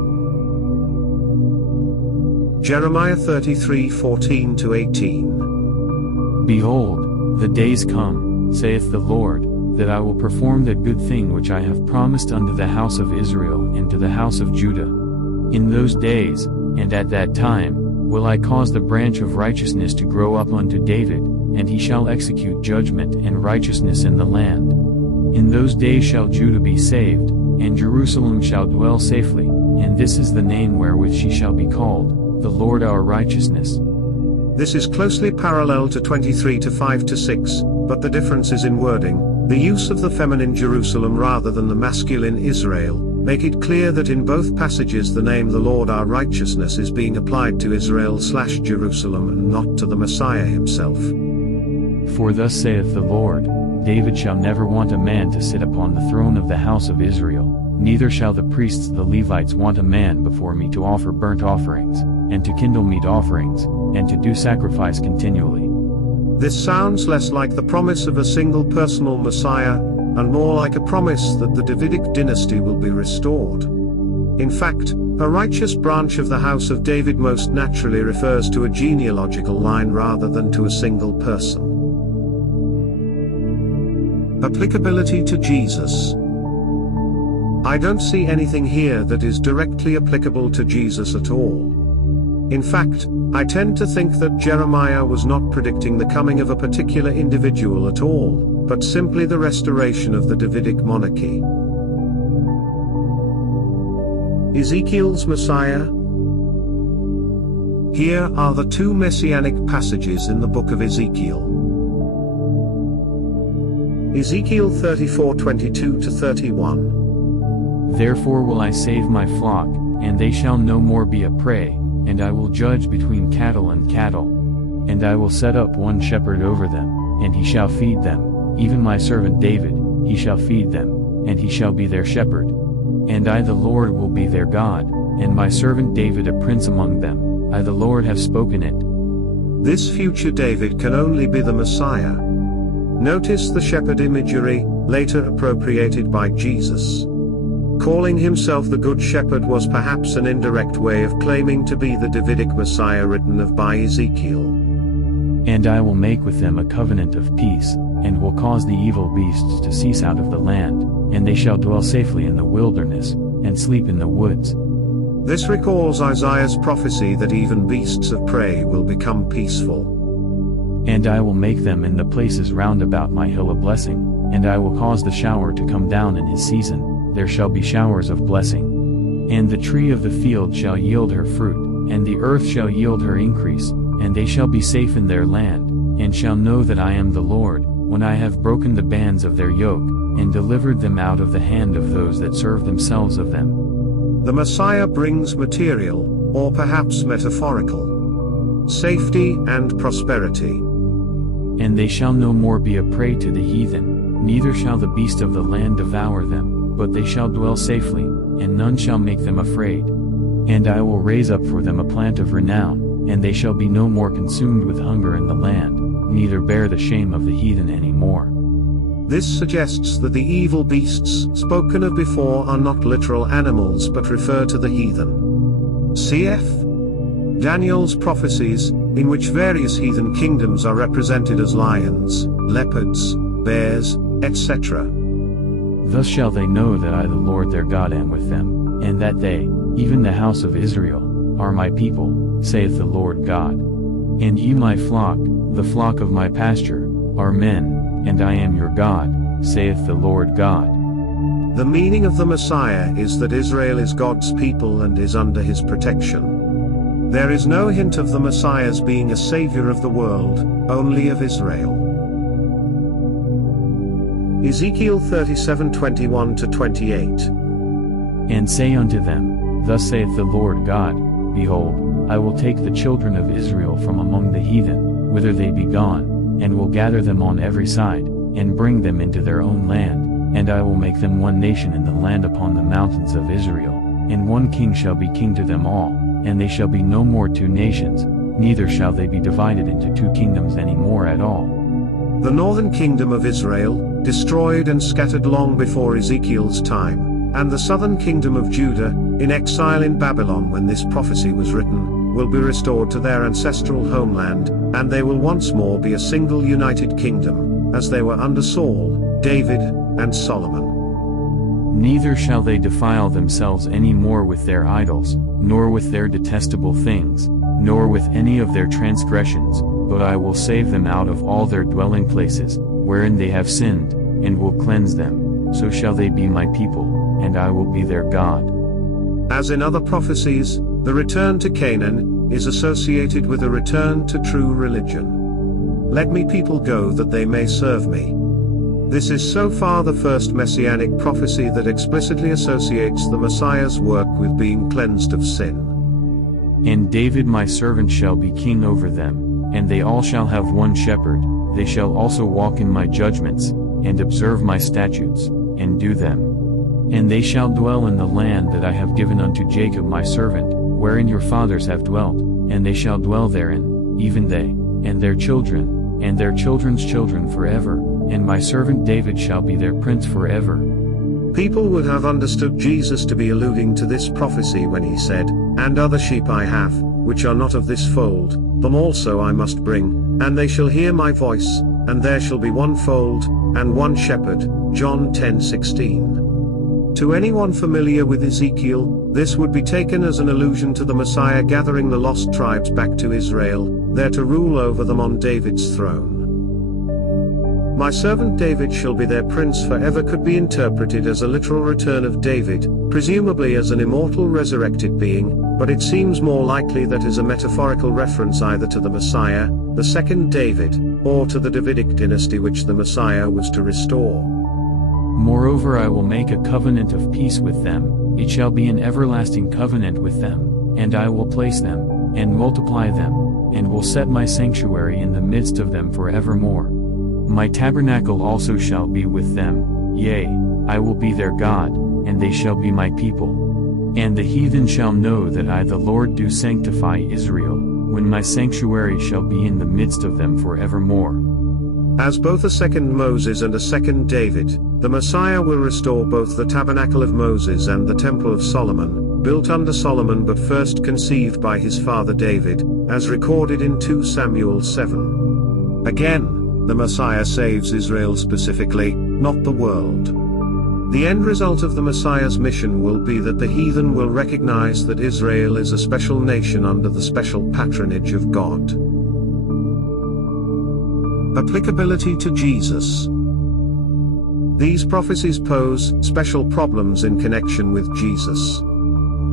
Jeremiah 33:14-18. Behold, the days come, saith the Lord, that I will perform that good thing which I have promised unto the house of Israel and to the house of Judah. In those days, and at that time, will I cause the branch of righteousness to grow up unto David, and he shall execute judgment and righteousness in the land. In those days shall Judah be saved, and Jerusalem shall dwell safely, and this is the name wherewith she shall be called, the Lord our righteousness. This is closely parallel to 23:5-6, but the difference is in wording, the use of the feminine Jerusalem rather than the masculine Israel, make it clear that in both passages the name the Lord our righteousness is being applied to Israel/Jerusalem and not to the Messiah himself. For thus saith the Lord, David shall never want a man to sit upon the throne of the house of Israel, neither shall the priests the Levites want a man before me to offer burnt offerings, and to kindle meat offerings, and to do sacrifice continually. This sounds less like the promise of a single personal Messiah, and more like a promise that the Davidic dynasty will be restored. In fact, a righteous branch of the house of David most naturally refers to a genealogical line rather than to a single person. Applicability to Jesus. I don't see anything here that is directly applicable to Jesus at all. In fact, I tend to think that Jeremiah was not predicting the coming of a particular individual at all, but simply the restoration of the Davidic monarchy. Ezekiel's Messiah. Here are the two messianic passages in the book of Ezekiel. Ezekiel 34:22-31. Therefore will I save my flock, and they shall no more be a prey, and I will judge between cattle and cattle. And I will set up one shepherd over them, and he shall feed them, even my servant David, he shall feed them, and he shall be their shepherd. And I the Lord will be their God, and my servant David a prince among them, I the Lord have spoken it. This future David can only be the Messiah. Notice the shepherd imagery, later appropriated by Jesus. Calling himself the Good Shepherd was perhaps an indirect way of claiming to be the Davidic Messiah written of by Ezekiel. And I will make with them a covenant of peace, and will cause the evil beasts to cease out of the land, and they shall dwell safely in the wilderness, and sleep in the woods. This recalls Isaiah's prophecy that even beasts of prey will become peaceful. And I will make them in the places round about my hill a blessing, and I will cause the shower to come down in his season. There shall be showers of blessing. And the tree of the field shall yield her fruit, and the earth shall yield her increase, and they shall be safe in their land, and shall know that I am the Lord, when I have broken the bands of their yoke, and delivered them out of the hand of those that serve themselves of them. The Messiah brings material, or perhaps metaphorical, safety and prosperity. And they shall no more be a prey to the heathen, neither shall the beast of the land devour them, but they shall dwell safely, and none shall make them afraid. And I will raise up for them a plant of renown, and they shall be no more consumed with hunger in the land, neither bear the shame of the heathen any more. This suggests that the evil beasts spoken of before are not literal animals but refer to the heathen. Cf. Daniel's prophecies, in which various heathen kingdoms are represented as lions, leopards, bears, etc. Thus shall they know that I the Lord their God am with them, and that they, even the house of Israel, are my people, saith the Lord God. And ye my flock, the flock of my pasture, are men, and I am your God, saith the Lord God. The meaning of the Messiah is that Israel is God's people and is under his protection. There is no hint of the Messiah's being a savior of the world, only of Israel. Ezekiel 37:21-28. And say unto them, Thus saith the Lord God, Behold, I will take the children of Israel from among the heathen, whither they be gone, and will gather them on every side, and bring them into their own land, and I will make them one nation in the land upon the mountains of Israel, and one king shall be king to them all, and they shall be no more two nations, neither shall they be divided into two kingdoms any more at all. The northern kingdom of Israel, destroyed and scattered long before Ezekiel's time, and the southern kingdom of Judah, in exile in Babylon when this prophecy was written, will be restored to their ancestral homeland, and they will once more be a single united kingdom, as they were under Saul, David, and Solomon. Neither shall they defile themselves any more with their idols, nor with their detestable things, nor with any of their transgressions, but I will save them out of all their dwelling places, wherein they have sinned, and will cleanse them, so shall they be my people, and I will be their God. As in other prophecies, the return to Canaan is associated with a return to true religion. Let me people go that they may serve me. This is so far the first Messianic prophecy that explicitly associates the Messiah's work with being cleansed of sin. And David my servant shall be king over them, and they all shall have one shepherd. They shall also walk in my judgments, and observe my statutes, and do them. And they shall dwell in the land that I have given unto Jacob my servant, wherein your fathers have dwelt, and they shall dwell therein, even they, and their children, and their children's children forever, and my servant David shall be their prince forever. People would have understood Jesus to be alluding to this prophecy when he said, "And other sheep I have, which are not of this fold, them also I must bring, and they shall hear my voice, and there shall be one fold, and one shepherd." John 10:16. To anyone familiar with Ezekiel, this would be taken as an allusion to the Messiah gathering the lost tribes back to Israel, there to rule over them on David's throne. My servant David shall be their prince forever could be interpreted as a literal return of David, presumably as an immortal resurrected being, but it seems more likely that is a metaphorical reference either to the Messiah, the second David, or to the Davidic dynasty which the Messiah was to restore. Moreover, I will make a covenant of peace with them, it shall be an everlasting covenant with them, and I will place them, and multiply them, and will set my sanctuary in the midst of them forevermore. My tabernacle also shall be with them, yea, I will be their God, and they shall be my people. And the heathen shall know that I the Lord do sanctify Israel, when my sanctuary shall be in the midst of them forevermore. As both a second Moses and a second David, the Messiah will restore both the tabernacle of Moses and the temple of Solomon, built under Solomon but first conceived by his father David, as recorded in 2 Samuel 7. Again, the Messiah saves Israel specifically, not the world. The end result of the Messiah's mission will be that the heathen will recognize that Israel is a special nation under the special patronage of God. Applicability to Jesus. These prophecies pose special problems in connection with Jesus.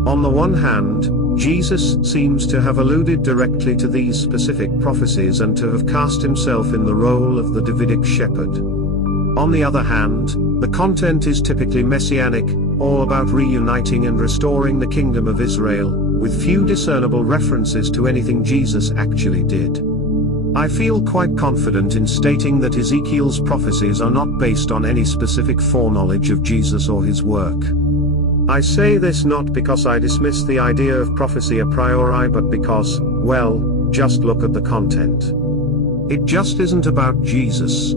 On the one hand, Jesus seems to have alluded directly to these specific prophecies and to have cast himself in the role of the Davidic shepherd. On the other hand, the content is typically messianic, all about reuniting and restoring the kingdom of Israel, with few discernible references to anything Jesus actually did. I feel quite confident in stating that Ezekiel's prophecies are not based on any specific foreknowledge of Jesus or his work. I say this not because I dismiss the idea of prophecy a priori but because, well, just look at the content. It just isn't about Jesus.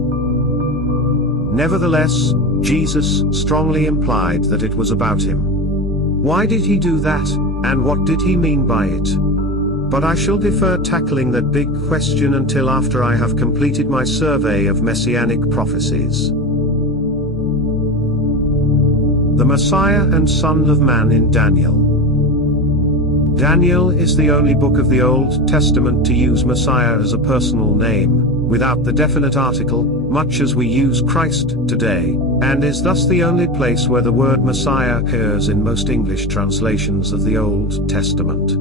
Nevertheless, Jesus strongly implied that it was about him. Why did he do that, and what did he mean by it? But I shall defer tackling that big question until after I have completed my survey of Messianic prophecies. The Messiah and Son of Man in Daniel. Daniel is the only book of the Old Testament to use Messiah as a personal name, without the definite article, much as we use Christ today, and is thus the only place where the word Messiah appears in most English translations of the Old Testament.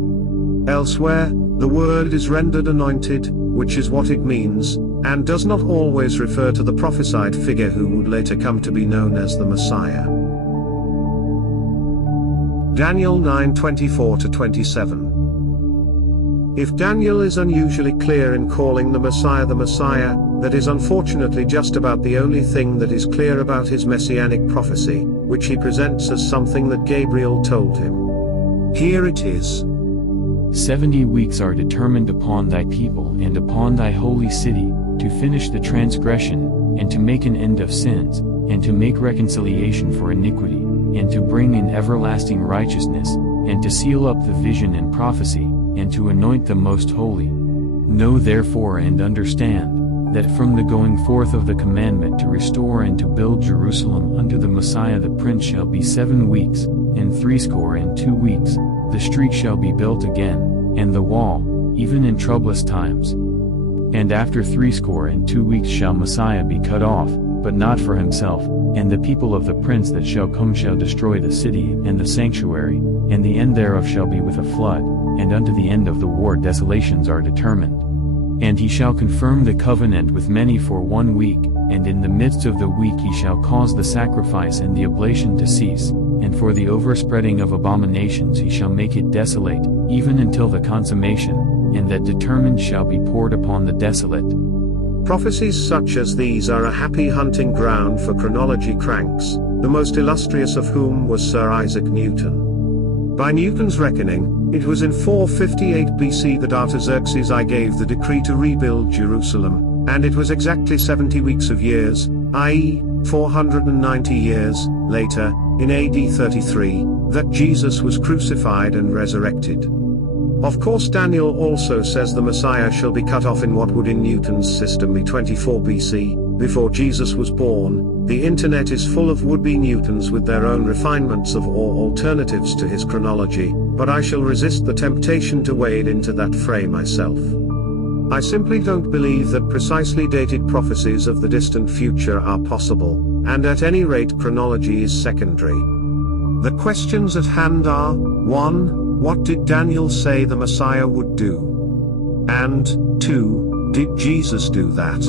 Elsewhere, the word is rendered anointed, which is what it means, and does not always refer to the prophesied figure who would later come to be known as the Messiah. Daniel 9:24-27. If Daniel is unusually clear in calling the Messiah, that is unfortunately just about the only thing that is clear about his messianic prophecy, which he presents as something that Gabriel told him. Here it is. 70 weeks are determined upon thy people and upon thy holy city, to finish the transgression, and to make an end of sins, and to make reconciliation for iniquity, and to bring in everlasting righteousness, and to seal up the vision and prophecy, and to anoint the most holy. Know therefore and understand, that from the going forth of the commandment to restore and to build Jerusalem unto the Messiah the Prince shall be 7 weeks, and 62 weeks, the street shall be built again, and the wall, even in troublous times. And after 62 weeks shall Messiah be cut off, but not for himself, and the people of the Prince that shall come shall destroy the city and the sanctuary, and the end thereof shall be with a flood, and unto the end of the war desolations are determined. And he shall confirm the covenant with many for 1 week, and in the midst of the week he shall cause the sacrifice and the oblation to cease, and for the overspreading of abominations he shall make it desolate, even until the consummation, and that determined shall be poured upon the desolate. Prophecies such as these are a happy hunting ground for chronology cranks, the most illustrious of whom was Sir Isaac Newton. By Newton's reckoning, it was in 458 BC that Artaxerxes I gave the decree to rebuild Jerusalem, and it was exactly 70 weeks of years, i.e., 490 years, later, in AD 33, that Jesus was crucified and resurrected. Of course, Daniel also says the Messiah shall be cut off in what would in Newton's system be 24 BC, before Jesus was born. The internet is full of would-be Newtons with their own refinements of or alternatives to his chronology, but I shall resist the temptation to wade into that fray myself. I simply don't believe that precisely dated prophecies of the distant future are possible, and at any rate chronology is secondary. The questions at hand are, 1. What did Daniel say the Messiah would do? And, 2. Did Jesus do that?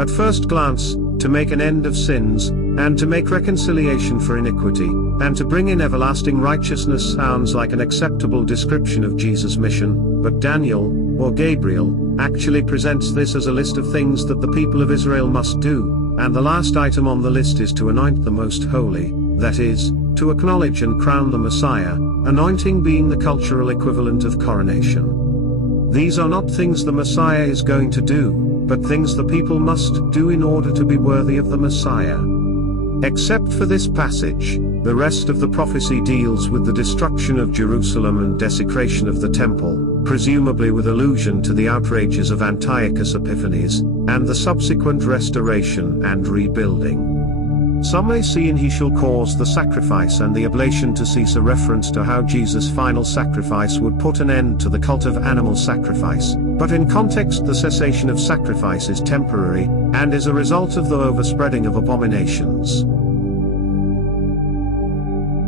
At first glance, to make an end of sins, and to make reconciliation for iniquity, and to bring in everlasting righteousness sounds like an acceptable description of Jesus' mission, but Daniel, or Gabriel, actually presents this as a list of things that the people of Israel must do, and the last item on the list is to anoint the Most Holy, that is, to acknowledge and crown the Messiah, anointing being the cultural equivalent of coronation. These are not things the Messiah is going to do, but things the people must do in order to be worthy of the Messiah. Except for this passage, the rest of the prophecy deals with the destruction of Jerusalem and desecration of the temple, presumably with allusion to the outrages of Antiochus Epiphanes, and the subsequent restoration and rebuilding. Some may see in he shall cause the sacrifice and the oblation to cease a reference to how Jesus' final sacrifice would put an end to the cult of animal sacrifice, but in context the cessation of sacrifice is temporary, and is a result of the overspreading of abominations.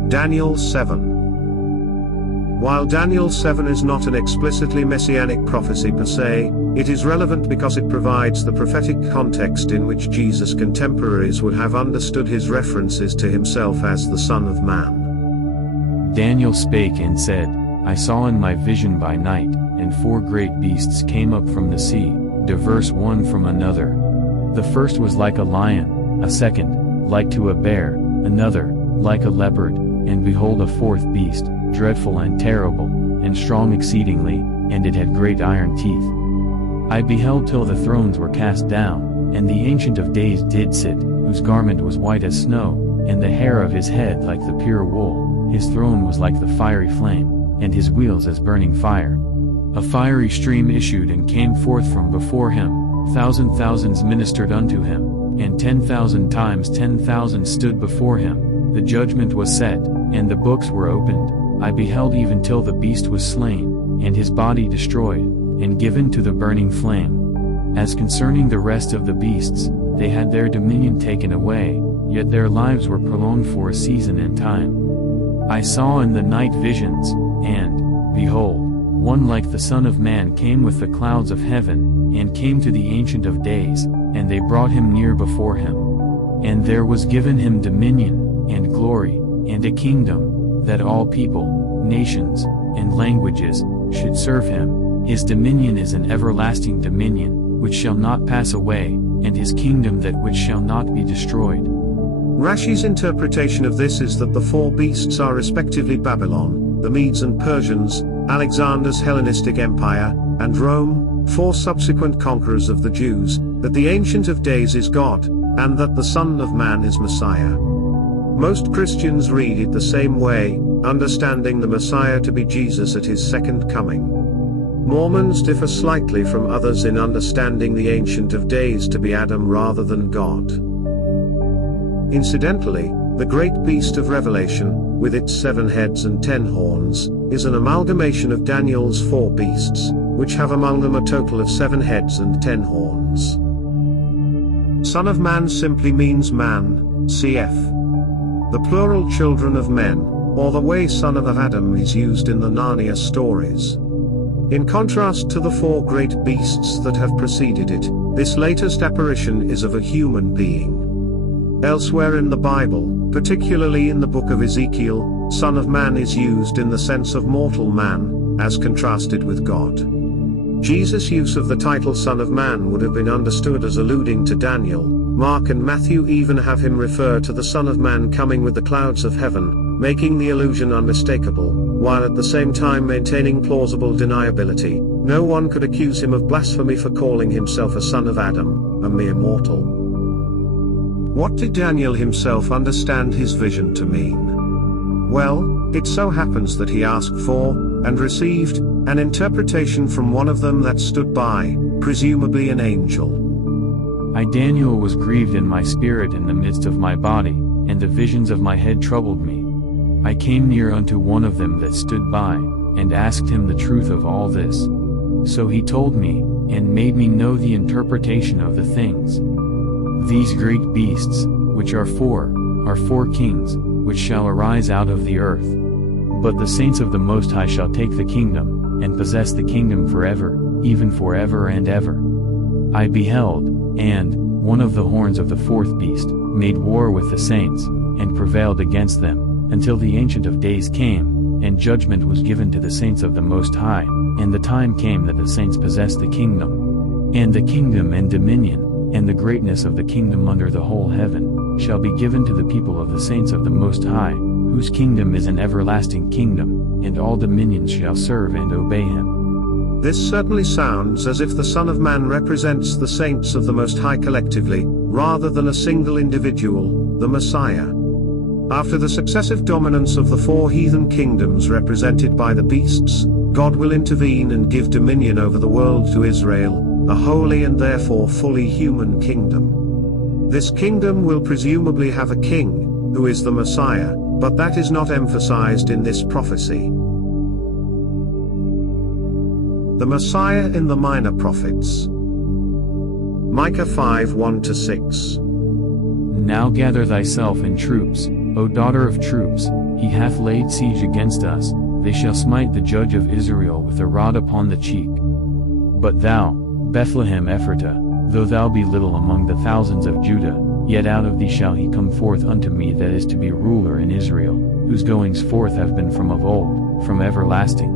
Daniel 7. While Daniel 7 is not an explicitly messianic prophecy per se, it is relevant because it provides the prophetic context in which Jesus' contemporaries would have understood his references to himself as the Son of Man. Daniel spake and said, I saw in my vision by night, and 4 great beasts came up from the sea, diverse one from another. The first was like a lion, a second, like to a bear, another, like a leopard, and behold a 4th beast, dreadful and terrible, and strong exceedingly, and it had great iron teeth. I beheld till the thrones were cast down, and the Ancient of Days did sit, whose garment was white as snow, and the hair of his head like the pure wool. His throne was like the fiery flame, and his wheels as burning fire. A fiery stream issued and came forth from before him, thousands ministered unto him, and 10,000 times 10,000 stood before him. The judgment was set, and the books were opened. I beheld even till the beast was slain, and his body destroyed, and given to the burning flame. As concerning the rest of the beasts, they had their dominion taken away, yet their lives were prolonged for a season and time. I saw in the night visions, and, behold, one like the Son of Man came with the clouds of heaven, and came to the Ancient of Days, and they brought him near before him. And there was given him dominion, and glory, and a kingdom, that all people, nations, and languages, should serve him. His dominion is an everlasting dominion, which shall not pass away, and his kingdom that which shall not be destroyed. Rashi's interpretation of this is that the 4 beasts are respectively Babylon, the Medes and Persians, Alexander's Hellenistic Empire, and Rome, 4 subsequent conquerors of the Jews, that the Ancient of Days is God, and that the Son of Man is Messiah. Most Christians read it the same way, understanding the Messiah to be Jesus at his second coming. Mormons differ slightly from others in understanding the Ancient of Days to be Adam rather than God. Incidentally, the great beast of Revelation, with its 7 heads and 10 horns, is an amalgamation of Daniel's 4 beasts, which have among them a total of 7 heads and 10 horns. Son of Man simply means man, cf. the plural children of men, or the way son of Adam is used in the Narnia stories. In contrast to the four great beasts that have preceded it, this latest apparition is of a human being. Elsewhere in the Bible, particularly in the book of Ezekiel, Son of Man is used in the sense of mortal man, as contrasted with God. Jesus' use of the title Son of Man would have been understood as alluding to Daniel. Mark and Matthew even have him refer to the Son of Man coming with the clouds of heaven, making the allusion unmistakable, while at the same time maintaining plausible deniability. No one could accuse him of blasphemy for calling himself a son of Adam, a mere mortal. What did Daniel himself understand his vision to mean? Well, it so happens that he asked for, and received, an interpretation from one of them that stood by, presumably an angel. I Daniel was grieved in my spirit in the midst of my body, and the visions of my head troubled me. I came near unto one of them that stood by, and asked him the truth of all this. So he told me, and made me know the interpretation of the things. These great beasts, which are four kings, which shall arise out of the earth. But the saints of the Most High shall take the kingdom, and possess the kingdom forever, even forever and ever. I beheld, and one of the horns of the fourth beast made war with the saints, and prevailed against them, until the Ancient of Days came, and judgment was given to the saints of the Most High, and the time came that the saints possessed the kingdom. And the kingdom and dominion, and the greatness of the kingdom under the whole heaven, shall be given to the people of the saints of the Most High, whose kingdom is an everlasting kingdom, and all dominions shall serve and obey him. This certainly sounds as if the Son of Man represents the saints of the Most High collectively, rather than a single individual, the Messiah. After the successive dominance of the four heathen kingdoms represented by the beasts, God will intervene and give dominion over the world to Israel, a holy and therefore fully human kingdom. This kingdom will presumably have a king, who is the Messiah, but that is not emphasized in this prophecy. The Messiah in the Minor Prophets. Micah 5:1-6. Now gather thyself in troops, O daughter of troops, he hath laid siege against us, they shall smite the judge of Israel with a rod upon the cheek. But thou, Bethlehem Ephratah, though thou be little among the thousands of Judah, yet out of thee shall he come forth unto me that is to be ruler in Israel, whose goings forth have been from of old, from everlasting.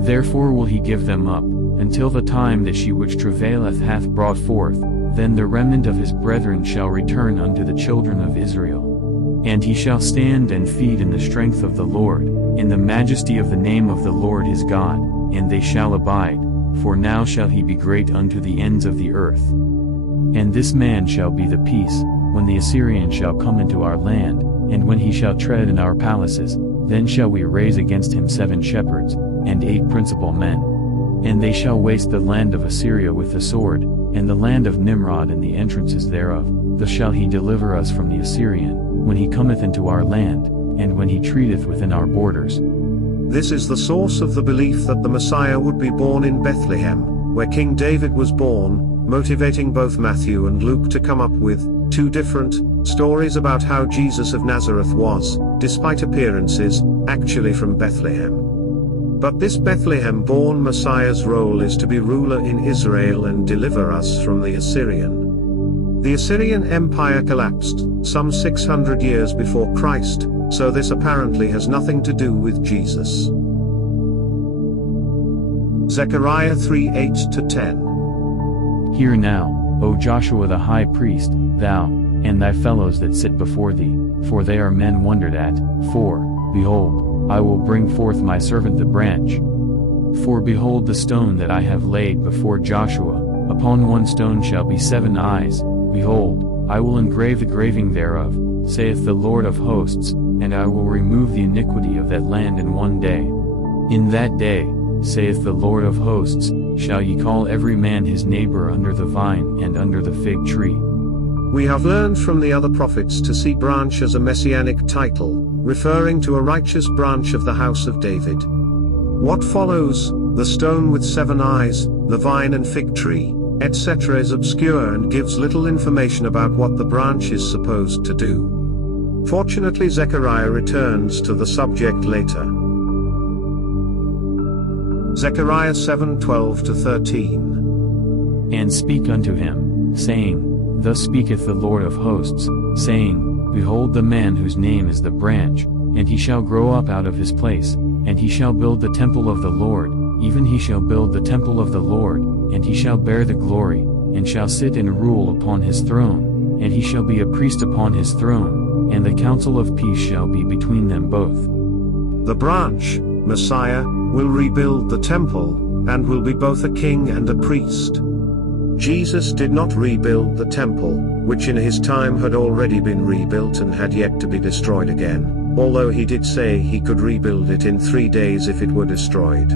Therefore will he give them up, until the time that she which travaileth hath brought forth, then the remnant of his brethren shall return unto the children of Israel. And he shall stand and feed in the strength of the Lord, in the majesty of the name of the Lord his God, and they shall abide, for now shall he be great unto the ends of the earth. And this man shall be the peace, when the Assyrian shall come into our land, and when he shall tread in our palaces, then shall we raise against him 7 shepherds, and 8 principal men. And they shall waste the land of Assyria with the sword, and the land of Nimrod and the entrances thereof. Thus shall he deliver us from the Assyrian, when he cometh into our land, and when he treateth within our borders. This is the source of the belief that the Messiah would be born in Bethlehem, where King David was born, motivating both Matthew and Luke to come up with 2 different stories about how Jesus of Nazareth was, despite appearances, actually from Bethlehem. But this Bethlehem-born Messiah's role is to be ruler in Israel and deliver us from the Assyrian. The Assyrian Empire collapsed some 600 years before Christ, so this apparently has nothing to do with Jesus. Zechariah 3:8-10. Hear now, O Joshua the high priest, thou, and thy fellows that sit before thee, for they are men wondered at, for, behold, I will bring forth my servant the branch. For behold the stone that I have laid before Joshua, upon one stone shall be 7 eyes, behold, I will engrave the graving thereof, saith the Lord of hosts, and I will remove the iniquity of that land in one day. In that day, saith the Lord of hosts, shall ye call every man his neighbor under the vine and under the fig tree. We have learned from the other prophets to see branch as a messianic title, referring to a righteous branch of the house of David. What follows, the stone with 7 eyes, the vine and fig tree, etc., is obscure and gives little information about what the branch is supposed to do. Fortunately, Zechariah returns to the subject later. Zechariah 7:12-13. And speak unto him, saying, Thus speaketh the Lord of hosts, saying, Behold the man whose name is the branch, and he shall grow up out of his place, and he shall build the temple of the Lord, even he shall build the temple of the Lord, and he shall bear the glory, and shall sit and rule upon his throne, and he shall be a priest upon his throne, and the counsel of peace shall be between them both. The branch, Messiah, will rebuild the temple, and will be both a king and a priest. Jesus did not rebuild the temple, which in his time had already been rebuilt and had yet to be destroyed again, although he did say he could rebuild it in 3 days if it were destroyed.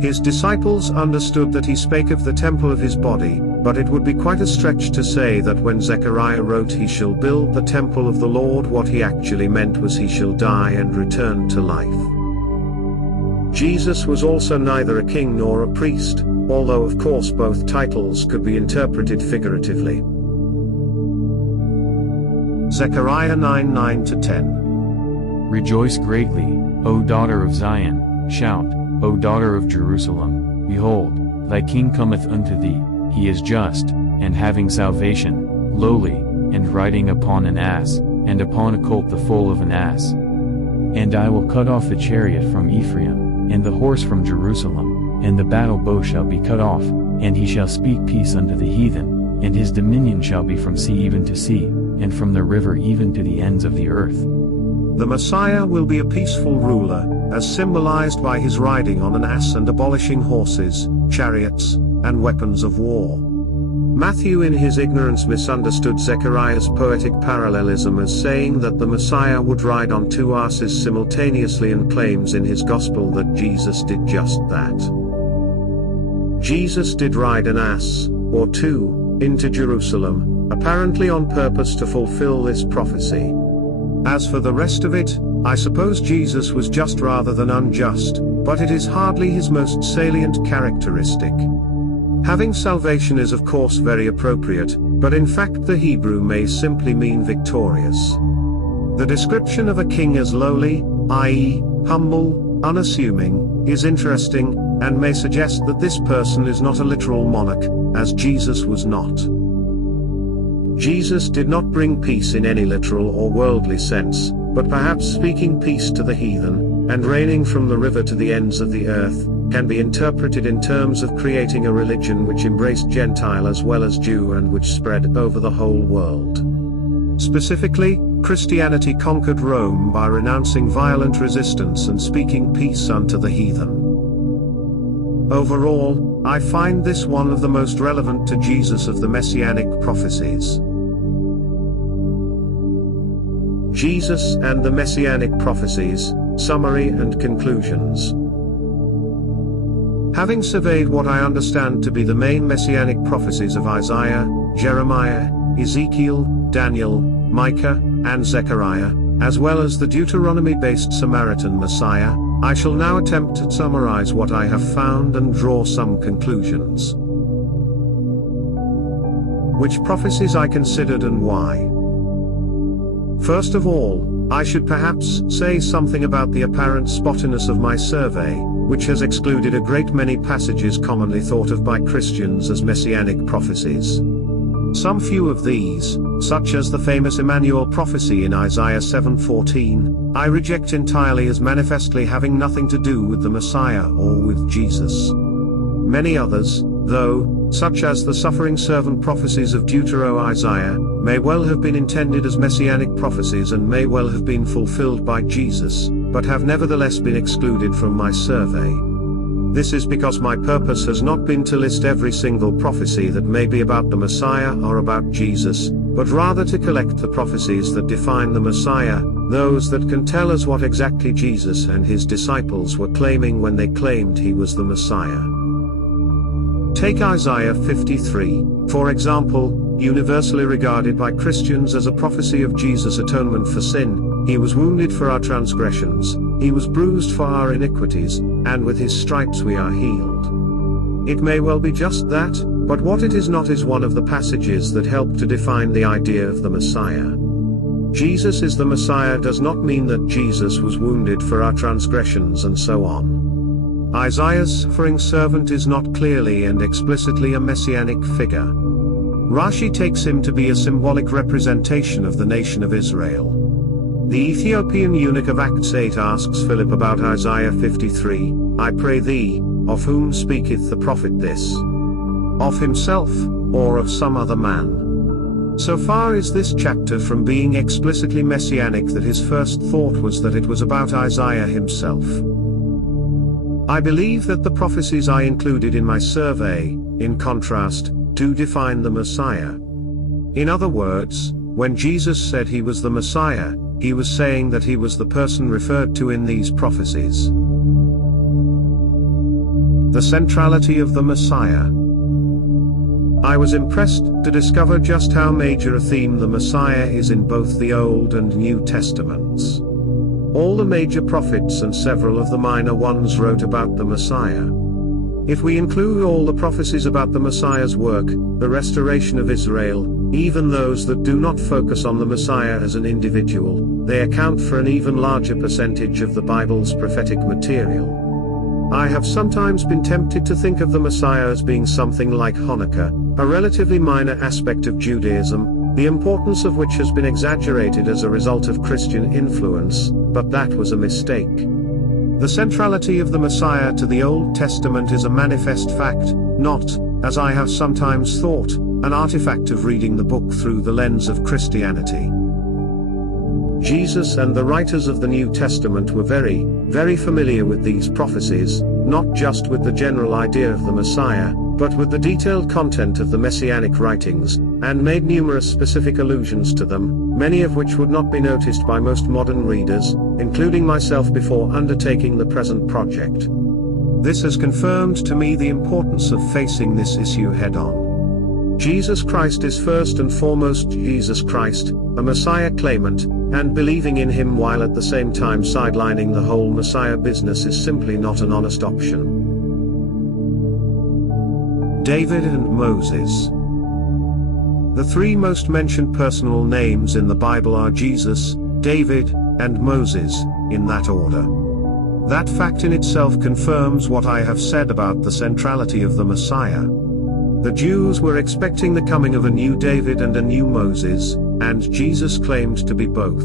His disciples understood that he spake of the temple of his body, but it would be quite a stretch to say that when Zechariah wrote he shall build the temple of the Lord, what he actually meant was he shall die and return to life. Jesus was also neither a king nor a priest, although of course both titles could be interpreted figuratively. Zechariah 9:9-10. Rejoice greatly, O daughter of Zion, shout, O daughter of Jerusalem, behold, thy king cometh unto thee, he is just, and having salvation, lowly, and riding upon an ass, and upon a colt the foal of an ass. And I will cut off the chariot from Ephraim, and the horse from Jerusalem, and the battle bow shall be cut off, and he shall speak peace unto the heathen, and his dominion shall be from sea even to sea, and from the river even to the ends of the earth. The Messiah will be a peaceful ruler, as symbolized by his riding on an ass and abolishing horses, chariots, and weapons of war. Matthew in his ignorance misunderstood Zechariah's poetic parallelism as saying that the Messiah would ride on 2 asses simultaneously, and claims in his gospel that Jesus did just that. Jesus did ride an ass, or 2, into Jerusalem, apparently on purpose to fulfill this prophecy. As for the rest of it, I suppose Jesus was just rather than unjust, but it is hardly his most salient characteristic. Having salvation is of course very appropriate, but in fact the Hebrew may simply mean victorious. The description of a king as lowly, i.e., humble, unassuming, is interesting, and may suggest that this person is not a literal monarch, as Jesus was not. Jesus did not bring peace in any literal or worldly sense, but perhaps speaking peace to the heathen, and reigning from the river to the ends of the earth, can be interpreted in terms of creating a religion which embraced Gentile as well as Jew and which spread over the whole world. Specifically, Christianity conquered Rome by renouncing violent resistance and speaking peace unto the heathen. Overall, I find this one of the most relevant to Jesus of the Messianic prophecies. Jesus and the Messianic prophecies, summary and conclusions. Having surveyed what I understand to be the main Messianic prophecies of Isaiah, Jeremiah, Ezekiel, Daniel, Micah, and Zechariah, as well as the Deuteronomy-based Samaritan Messiah, I shall now attempt to summarize what I have found and draw some conclusions. Which prophecies I considered and why. First of all, I should perhaps say something about the apparent spottiness of my survey, which has excluded a great many passages commonly thought of by Christians as Messianic prophecies. Some few of these, such as the famous Emmanuel prophecy in Isaiah 7:14, I reject entirely as manifestly having nothing to do with the Messiah or with Jesus. Many others, though, such as the suffering servant prophecies of Deutero-Isaiah, may well have been intended as Messianic prophecies and may well have been fulfilled by Jesus, but have nevertheless been excluded from my survey. This is because my purpose has not been to list every single prophecy that may be about the Messiah or about Jesus, but rather to collect the prophecies that define the Messiah, those that can tell us what exactly Jesus and his disciples were claiming when they claimed he was the Messiah. Take Isaiah 53, for example, universally regarded by Christians as a prophecy of Jesus' atonement for sin. He was wounded for our transgressions, he was bruised for our iniquities, and with his stripes we are healed. It may well be just that, but what it is not is one of the passages that help to define the idea of the Messiah. Jesus is the Messiah does not mean that Jesus was wounded for our transgressions and so on. Isaiah's suffering servant is not clearly and explicitly a messianic figure. Rashi takes him to be a symbolic representation of the nation of Israel. The Ethiopian eunuch of Acts 8 asks Philip about Isaiah 53, "I pray thee, of whom speaketh the prophet this? Of himself, or of some other man?" So far is this chapter from being explicitly messianic that his first thought was that it was about Isaiah himself. I believe that the prophecies I included in my survey, in contrast, do define the Messiah. In other words, when Jesus said he was the Messiah, he was saying that he was the person referred to in these prophecies. The centrality of the Messiah. I was impressed to discover just how major a theme the Messiah is in both the Old and New Testaments. All the major prophets and several of the minor ones wrote about the Messiah. If we include all the prophecies about the Messiah's work, the restoration of Israel, even those that do not focus on the Messiah as an individual, they account for an even larger percentage of the Bible's prophetic material. I have sometimes been tempted to think of the Messiah as being something like Hanukkah, a relatively minor aspect of Judaism, the importance of which has been exaggerated as a result of Christian influence, but that was a mistake. The centrality of the Messiah to the Old Testament is a manifest fact, not, as I have sometimes thought, an artifact of reading the book through the lens of Christianity. Jesus and the writers of the New Testament were very, very familiar with these prophecies, not just with the general idea of the Messiah, but with the detailed content of the Messianic writings, and made numerous specific allusions to them, many of which would not be noticed by most modern readers, including myself before undertaking the present project. This has confirmed to me the importance of facing this issue head-on. Jesus Christ is first and foremost Jesus Christ, a Messiah claimant, and believing in him while at the same time sidelining the whole Messiah business is simply not an honest option. David and Moses. The three most mentioned personal names in the Bible are Jesus, David, and Moses, in that order. That fact in itself confirms what I have said about the centrality of the Messiah. The Jews were expecting the coming of a new David and a new Moses, and Jesus claimed to be both.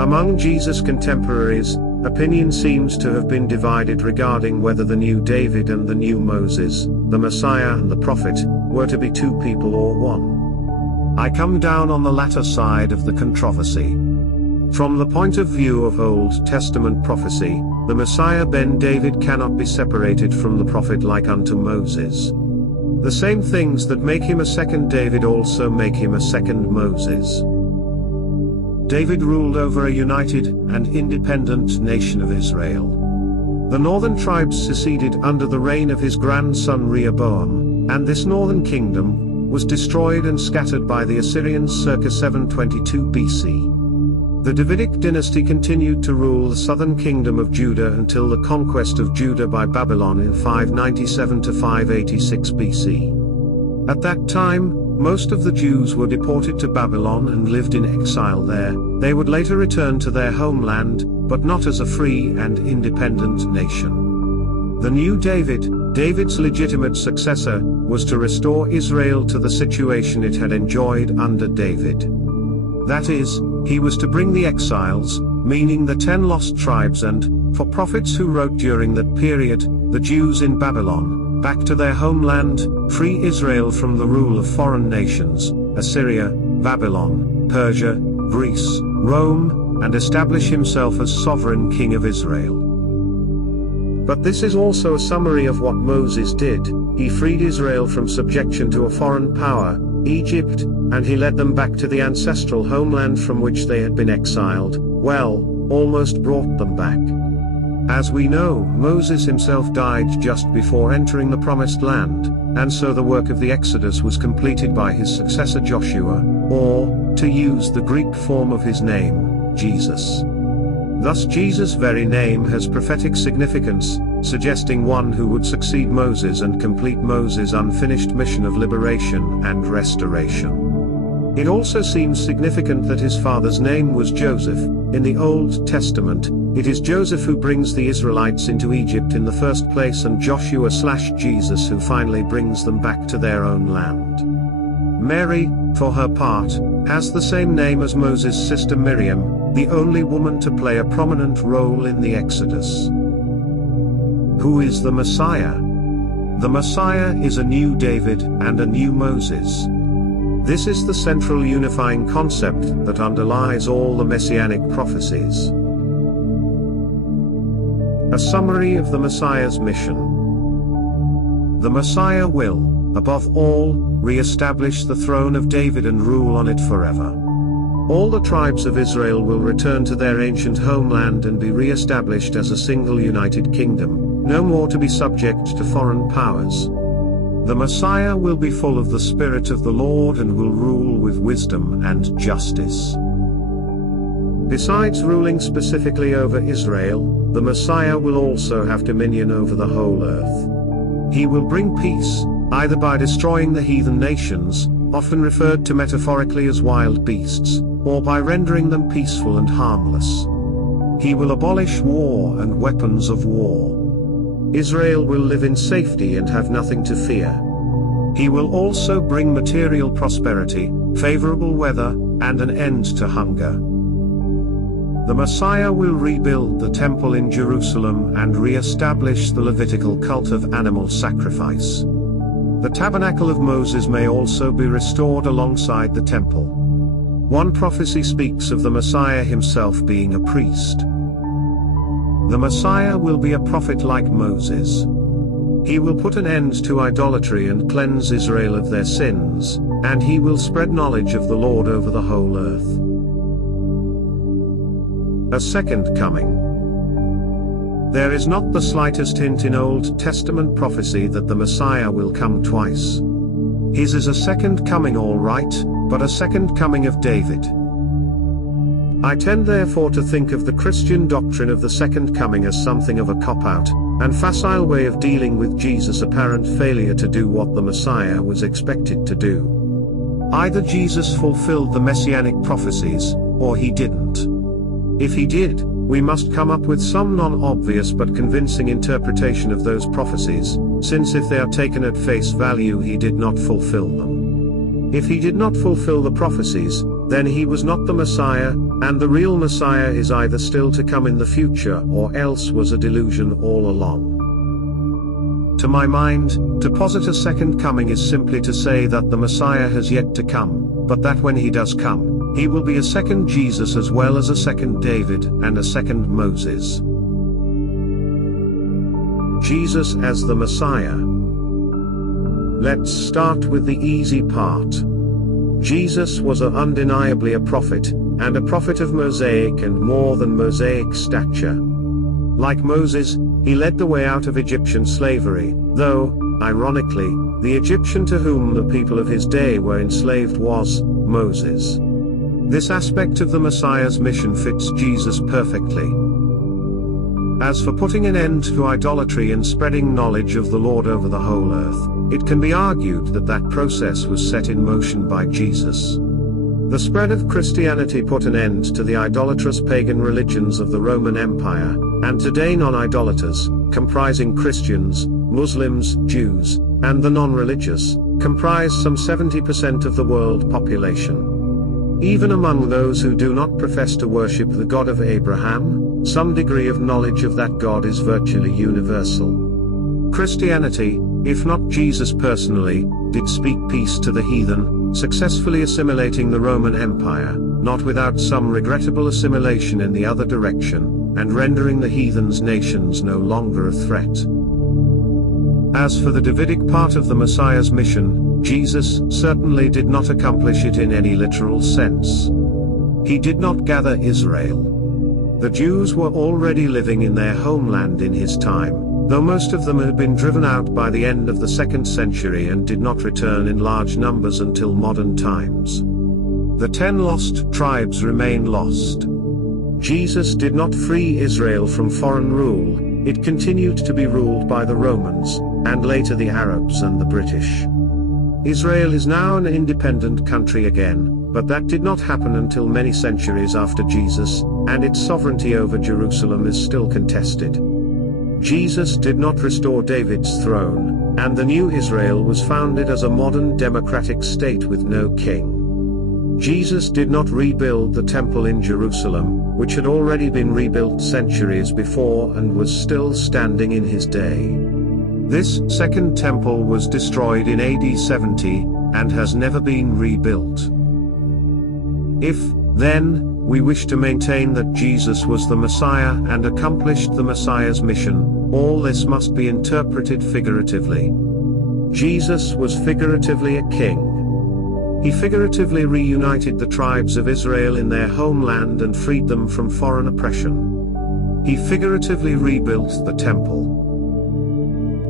Among Jesus' contemporaries, opinion seems to have been divided regarding whether the new David and the new Moses, the Messiah and the prophet, were to be two people or one. I come down on the latter side of the controversy. From the point of view of Old Testament prophecy, the Messiah ben David cannot be separated from the prophet like unto Moses. The same things that make him a second David also make him a second Moses. David ruled over a united and independent nation of Israel. The northern tribes seceded under the reign of his grandson Rehoboam, and this northern kingdom was destroyed and scattered by the Assyrians circa 722 BC. The Davidic dynasty continued to rule the southern kingdom of Judah until the conquest of Judah by Babylon in 597 to 586 BC. At that time, most of the Jews were deported to Babylon and lived in exile there. They would later return to their homeland, but not as a free and independent nation. The new David, David's legitimate successor, was to restore Israel to the situation it had enjoyed under David. That is, he was to bring the exiles, meaning the 10 lost tribes and, for prophets who wrote during that period, the Jews in Babylon, back to their homeland, free Israel from the rule of foreign nations, Assyria, Babylon, Persia, Greece, Rome, and establish himself as sovereign king of Israel. But this is also a summary of what Moses did. He freed Israel from subjection to a foreign power, Egypt, and he led them back to the ancestral homeland from which they had been exiled, almost brought them back. As we know, Moses himself died just before entering the Promised Land, and so the work of the Exodus was completed by his successor Joshua, or, to use the Greek form of his name, Jesus. Thus Jesus' very name has prophetic significance, suggesting one who would succeed Moses and complete Moses' unfinished mission of liberation and restoration. It also seems significant that his father's name was Joseph. In the Old Testament, It is Joseph who brings the Israelites into Egypt in the first place, and Joshua/Jesus who finally brings them back to their own land. Mary, for her part, has the same name as Moses' sister Miriam, the only woman to play a prominent role in the Exodus. Who is the Messiah? The Messiah is a new David and a new Moses. This is the central unifying concept that underlies all the Messianic prophecies. A summary of the Messiah's mission. The Messiah will, above all, re-establish the throne of David and rule on it forever. All the tribes of Israel will return to their ancient homeland and be re-established as a single united kingdom, no more to be subject to foreign powers. The Messiah will be full of the Spirit of the Lord and will rule with wisdom and justice. Besides ruling specifically over Israel, the Messiah will also have dominion over the whole earth. He will bring peace, either by destroying the heathen nations, often referred to metaphorically as wild beasts, or by rendering them peaceful and harmless. He will abolish war and weapons of war. Israel will live in safety and have nothing to fear. He will also bring material prosperity, favorable weather, and an end to hunger. The Messiah will rebuild the temple in Jerusalem and re-establish the Levitical cult of animal sacrifice. The tabernacle of Moses may also be restored alongside the temple. One prophecy speaks of the Messiah himself being a priest. The Messiah will be a prophet like Moses. He will put an end to idolatry and cleanse Israel of their sins, and he will spread knowledge of the Lord over the whole earth. A second coming. There is not the slightest hint in Old Testament prophecy that the Messiah will come twice. His is a second coming, all right, but a second coming of David. I tend therefore to think of the Christian doctrine of the second coming as something of a cop-out, and facile way of dealing with Jesus' apparent failure to do what the Messiah was expected to do. Either Jesus fulfilled the Messianic prophecies, or he didn't. If he did, we must come up with some non-obvious but convincing interpretation of those prophecies, since if they are taken at face value he did not fulfill them. If he did not fulfill the prophecies, then he was not the Messiah, and the real Messiah is either still to come in the future or else was a delusion all along. To my mind, to posit a second coming is simply to say that the Messiah has yet to come, but that when he does come, he will be a second Jesus as well as a second David and a second Moses. Jesus as the Messiah. Let's start with the easy part. Jesus was undeniably a prophet, and a prophet of Mosaic and more than Mosaic stature. Like Moses, he led the way out of Egyptian slavery, though, ironically, the Egyptian to whom the people of his day were enslaved was Moses. This aspect of the Messiah's mission fits Jesus perfectly. As for putting an end to idolatry and spreading knowledge of the Lord over the whole earth, it can be argued that that process was set in motion by Jesus. The spread of Christianity put an end to the idolatrous pagan religions of the Roman Empire, and today non-idolaters, comprising Christians, Muslims, Jews, and the non-religious, comprise some 70% of the world population. Even among those who do not profess to worship the God of Abraham, some degree of knowledge of that God is virtually universal. Christianity, if not Jesus personally, did speak peace to the heathen, successfully assimilating the Roman Empire, not without some regrettable assimilation in the other direction, and rendering the heathens' nations no longer a threat. As for the Davidic part of the Messiah's mission, Jesus certainly did not accomplish it in any literal sense. He did not gather Israel. The Jews were already living in their homeland in his time, though most of them had been driven out by the end of the 2nd century and did not return in large numbers until modern times. The 10 lost tribes remain lost. Jesus did not free Israel from foreign rule, it continued to be ruled by the Romans, and later the Arabs and the British. Israel is now an independent country again, but that did not happen until many centuries after Jesus, and its sovereignty over Jerusalem is still contested. Jesus did not restore David's throne, and the new Israel was founded as a modern democratic state with no king. Jesus did not rebuild the temple in Jerusalem, which had already been rebuilt centuries before and was still standing in his day. This second temple was destroyed in AD 70, and has never been rebuilt. If, then, we wish to maintain that Jesus was the Messiah and accomplished the Messiah's mission, all this must be interpreted figuratively. Jesus was figuratively a king. He figuratively reunited the tribes of Israel in their homeland and freed them from foreign oppression. He figuratively rebuilt the temple.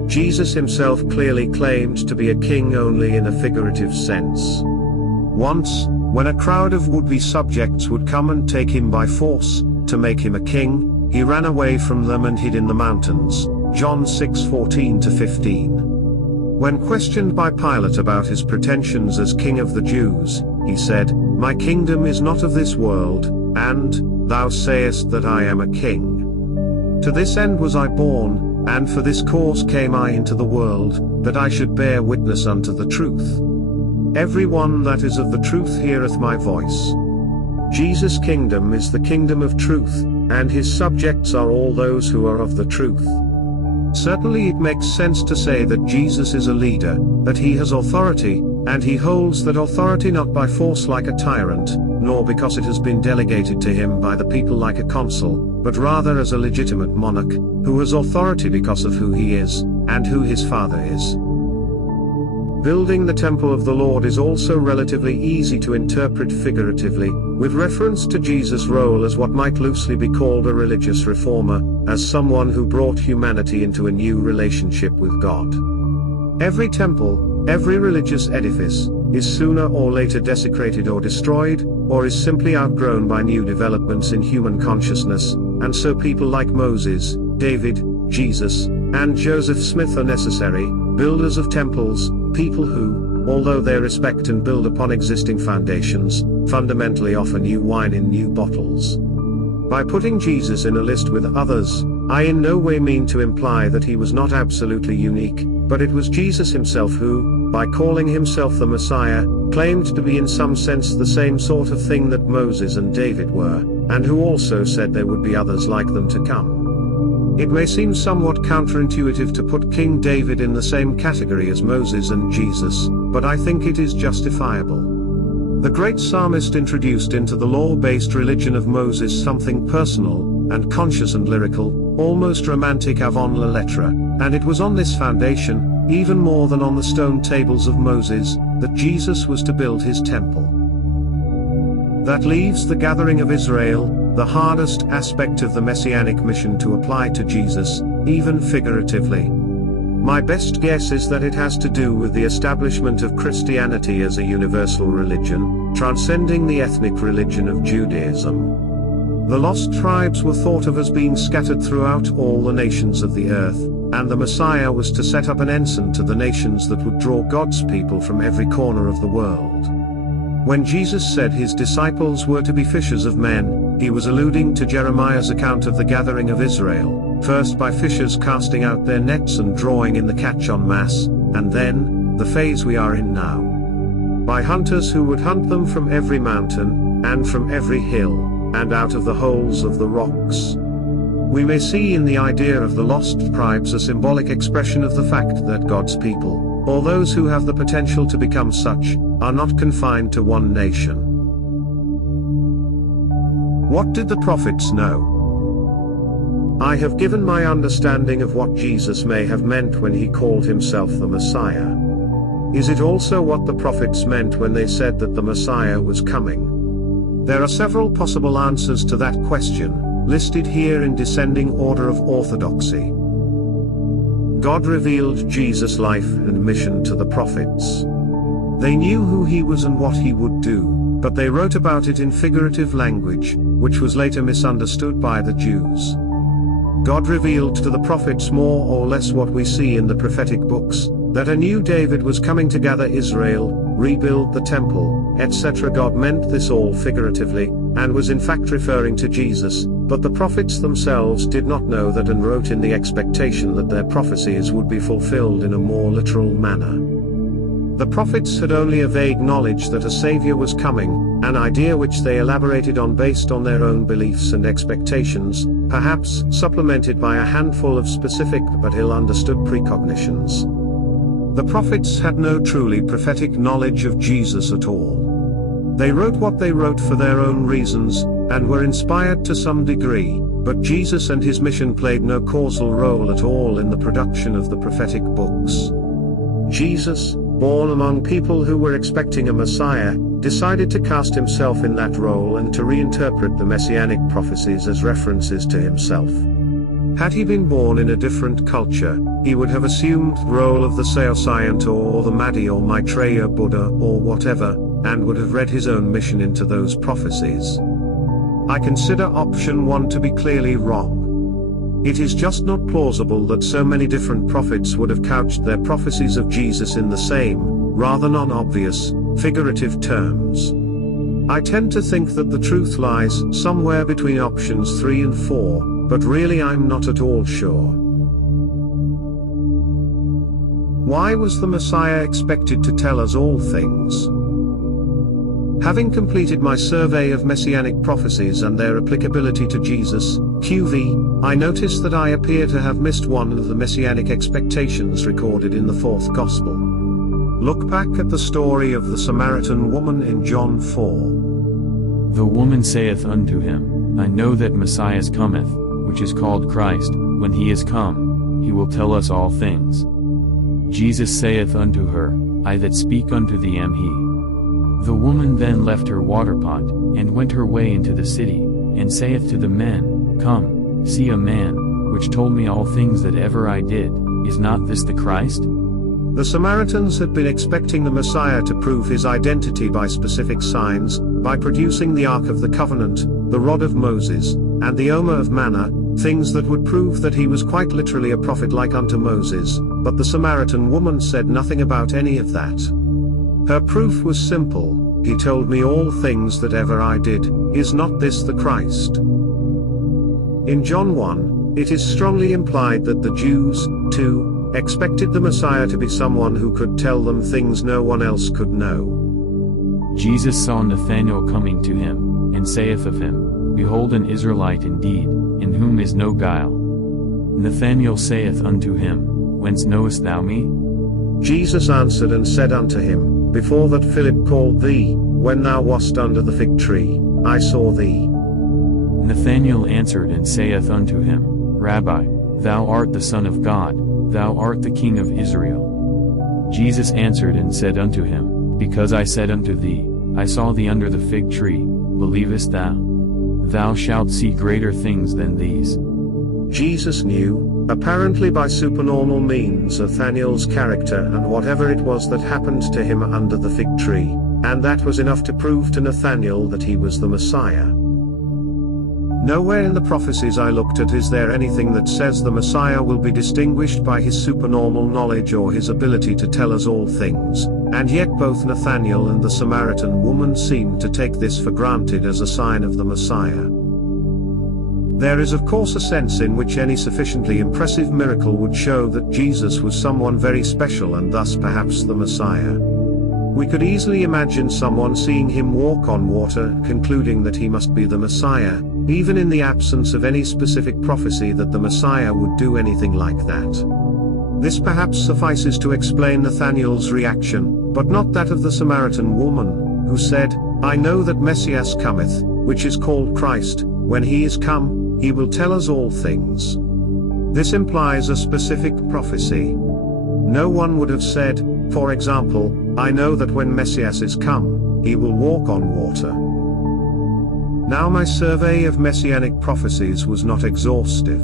Jesus himself clearly claimed to be a king only in a figurative sense. Once, when a crowd of would-be subjects would come and take him by force, to make him a king, he ran away from them and hid in the mountains, John 6:14-15. When questioned by Pilate about his pretensions as king of the Jews, he said, "My kingdom is not of this world, and, thou sayest that I am a king. To this end was I born, and for this cause came I into the world, that I should bear witness unto the truth. Every one that is of the truth heareth my voice." Jesus' kingdom is the kingdom of truth, and his subjects are all those who are of the truth. Certainly it makes sense to say that Jesus is a leader, that he has authority, and he holds that authority not by force like a tyrant, nor because it has been delegated to him by the people like a consul, but rather as a legitimate monarch, who has authority because of who he is, and who his Father is. Building the temple of the Lord is also relatively easy to interpret figuratively, with reference to Jesus' role as what might loosely be called a religious reformer, as someone who brought humanity into a new relationship with God. Every temple, every religious edifice, is sooner or later desecrated or destroyed, or is simply outgrown by new developments in human consciousness, and so people like Moses, David, Jesus, and Joseph Smith are necessary, builders of temples, people who, although they respect and build upon existing foundations, fundamentally offer new wine in new bottles. By putting Jesus in a list with others, I in no way mean to imply that he was not absolutely unique, but it was Jesus himself who, by calling himself the Messiah, claimed to be in some sense the same sort of thing that Moses and David were, and who also said there would be others like them to come. It may seem somewhat counterintuitive to put King David in the same category as Moses and Jesus, but I think it is justifiable. The great psalmist introduced into the law-based religion of Moses something personal, and conscious and lyrical, almost romantic avant la lettre, and it was on this foundation, even more than on the stone tables of Moses, that Jesus was to build his temple. That leaves the gathering of Israel, the hardest aspect of the Messianic mission to apply to Jesus, even figuratively. My best guess is that it has to do with the establishment of Christianity as a universal religion, transcending the ethnic religion of Judaism. The lost tribes were thought of as being scattered throughout all the nations of the earth, and the Messiah was to set up an ensign to the nations that would draw God's people from every corner of the world. When Jesus said his disciples were to be fishers of men, he was alluding to Jeremiah's account of the gathering of Israel, first by fishers casting out their nets and drawing in the catch en masse, and then, the phase we are in now, by hunters who would hunt them from every mountain, and from every hill, and out of the holes of the rocks. We may see in the idea of the lost tribes a symbolic expression of the fact that God's people, or those who have the potential to become such, are not confined to one nation. What did the prophets know? I have given my understanding of what Jesus may have meant when he called himself the Messiah. Is it also what the prophets meant when they said that the Messiah was coming? There are several possible answers to that question, listed here in descending order of orthodoxy. God revealed Jesus' life and mission to the prophets. They knew who he was and what he would do, but they wrote about it in figurative language, which was later misunderstood by the Jews. God revealed to the prophets more or less what we see in the prophetic books, that a new David was coming to gather Israel, rebuild the temple, etc. God meant this all figuratively, and was in fact referring to Jesus, but the prophets themselves did not know that and wrote in the expectation that their prophecies would be fulfilled in a more literal manner. The prophets had only a vague knowledge that a Savior was coming, an idea which they elaborated on based on their own beliefs and expectations, perhaps supplemented by a handful of specific but ill-understood precognitions. The prophets had no truly prophetic knowledge of Jesus at all. They wrote what they wrote for their own reasons, and were inspired to some degree, but Jesus and his mission played no causal role at all in the production of the prophetic books. Jesus, born among people who were expecting a Messiah, decided to cast himself in that role and to reinterpret the Messianic prophecies as references to himself. Had he been born in a different culture, he would have assumed the role of the Saint or the Mahdi or Maitreya Buddha or whatever, and would have read his own mission into those prophecies. I consider option 1 to be clearly wrong. It is just not plausible that so many different prophets would have couched their prophecies of Jesus in the same, rather non-obvious, figurative terms. I tend to think that the truth lies somewhere between options 3 and 4, but really I'm not at all sure. Why was the Messiah expected to tell us all things? Having completed my survey of Messianic prophecies and their applicability to Jesus, QV, I notice that I appear to have missed one of the Messianic expectations recorded in the 4th Gospel. Look back at the story of the Samaritan woman in John 4. The woman saith unto him, I know that Messiah cometh, which is called Christ. When he is come, he will tell us all things. Jesus saith unto her, I that speak unto thee am he. The woman then left her water pot, and went her way into the city, and saith to the men, Come, see a man, which told me all things that ever I did. Is not this the Christ? The Samaritans had been expecting the Messiah to prove his identity by specific signs, by producing the Ark of the Covenant, the rod of Moses, and the Omer of manna, things that would prove that he was quite literally a prophet like unto Moses, but the Samaritan woman said nothing about any of that. Her proof was simple, he told me all things that ever I did. Is not this the Christ? In John 1, it is strongly implied that the Jews, too, expected the Messiah to be someone who could tell them things no one else could know. Jesus saw Nathanael coming to him, and saith of him, Behold an Israelite indeed, in whom is no guile. Nathanael saith unto him, Whence knowest thou me? Jesus answered and said unto him, Before that Philip called thee, when thou wast under the fig tree, I saw thee. Nathanael answered and saith unto him, Rabbi, thou art the Son of God, thou art the King of Israel. Jesus answered and said unto him, Because I said unto thee, I saw thee under the fig tree, believest thou? Thou shalt see greater things than these. Jesus knew, apparently by supernormal means, Nathanael's character and whatever it was that happened to him under the fig tree, and that was enough to prove to Nathanael that he was the Messiah. Nowhere in the prophecies I looked at is there anything that says the Messiah will be distinguished by his supernormal knowledge or his ability to tell us all things, and yet both Nathanael and the Samaritan woman seemed to take this for granted as a sign of the Messiah. There is of course a sense in which any sufficiently impressive miracle would show that Jesus was someone very special and thus perhaps the Messiah. We could easily imagine someone seeing him walk on water, concluding that he must be the Messiah, even in the absence of any specific prophecy that the Messiah would do anything like that. This perhaps suffices to explain Nathanael's reaction, but not that of the Samaritan woman, who said, I know that Messias cometh, which is called Christ. When he is come, he will tell us all things. This implies a specific prophecy. No one would have said, for example, I know that when Messias is come, he will walk on water. Now my survey of Messianic prophecies was not exhaustive.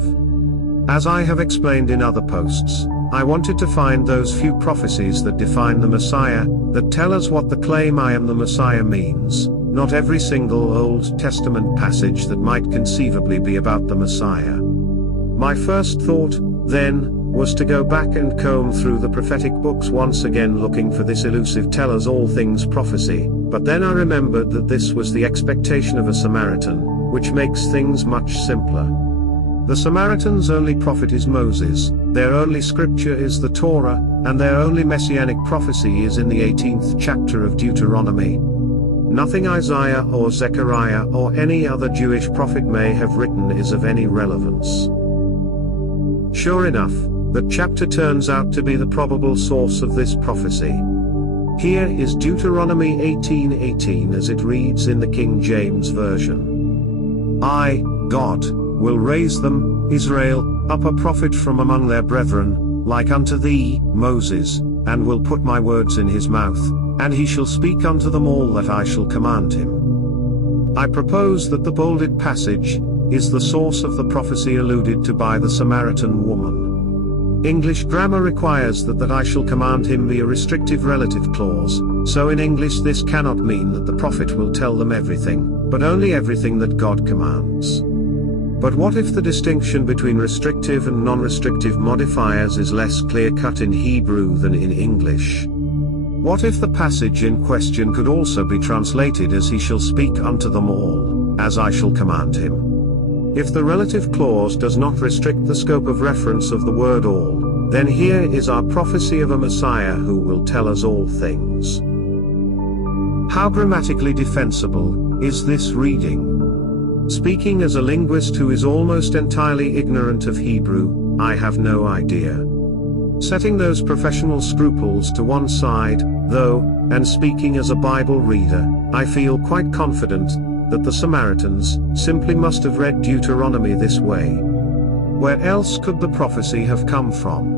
As I have explained in other posts, I wanted to find those few prophecies that define the Messiah, that tell us what the claim I am the Messiah means, not every single Old Testament passage that might conceivably be about the Messiah. My first thought, then, was to go back and comb through the prophetic books once again looking for this elusive tell us all things prophecy, But then I remembered that this was the expectation of a Samaritan, which makes things much simpler. The Samaritans' only prophet is Moses, their only scripture is the Torah, and their only messianic prophecy is in the 18th chapter of Deuteronomy. Nothing Isaiah or Zechariah or any other Jewish prophet may have written is of any relevance. Sure enough, that chapter turns out to be the probable source of this prophecy. Here is Deuteronomy 18:18 as it reads in the King James Version. I, God, will raise them, Israel, up a prophet from among their brethren, like unto thee, Moses, and will put my words in his mouth, and he shall speak unto them all that I shall command him. I propose that the bolded passage is the source of the prophecy alluded to by the Samaritan woman. English grammar requires that I shall command him be a restrictive relative clause, so in English this cannot mean that the prophet will tell them everything, but only everything that God commands. But what if the distinction between restrictive and non-restrictive modifiers is less clear-cut in Hebrew than in English? What if the passage in question could also be translated as he shall speak unto them all, as I shall command him? If the relative clause does not restrict the scope of reference of the word all, then here is our prophecy of a Messiah who will tell us all things. How grammatically defensible is this reading? Speaking as a linguist who is almost entirely ignorant of Hebrew, I have no idea. Setting those professional scruples to one side, though, and speaking as a Bible reader, I feel quite confident that the Samaritans simply must have read Deuteronomy this way. Where else could the prophecy have come from?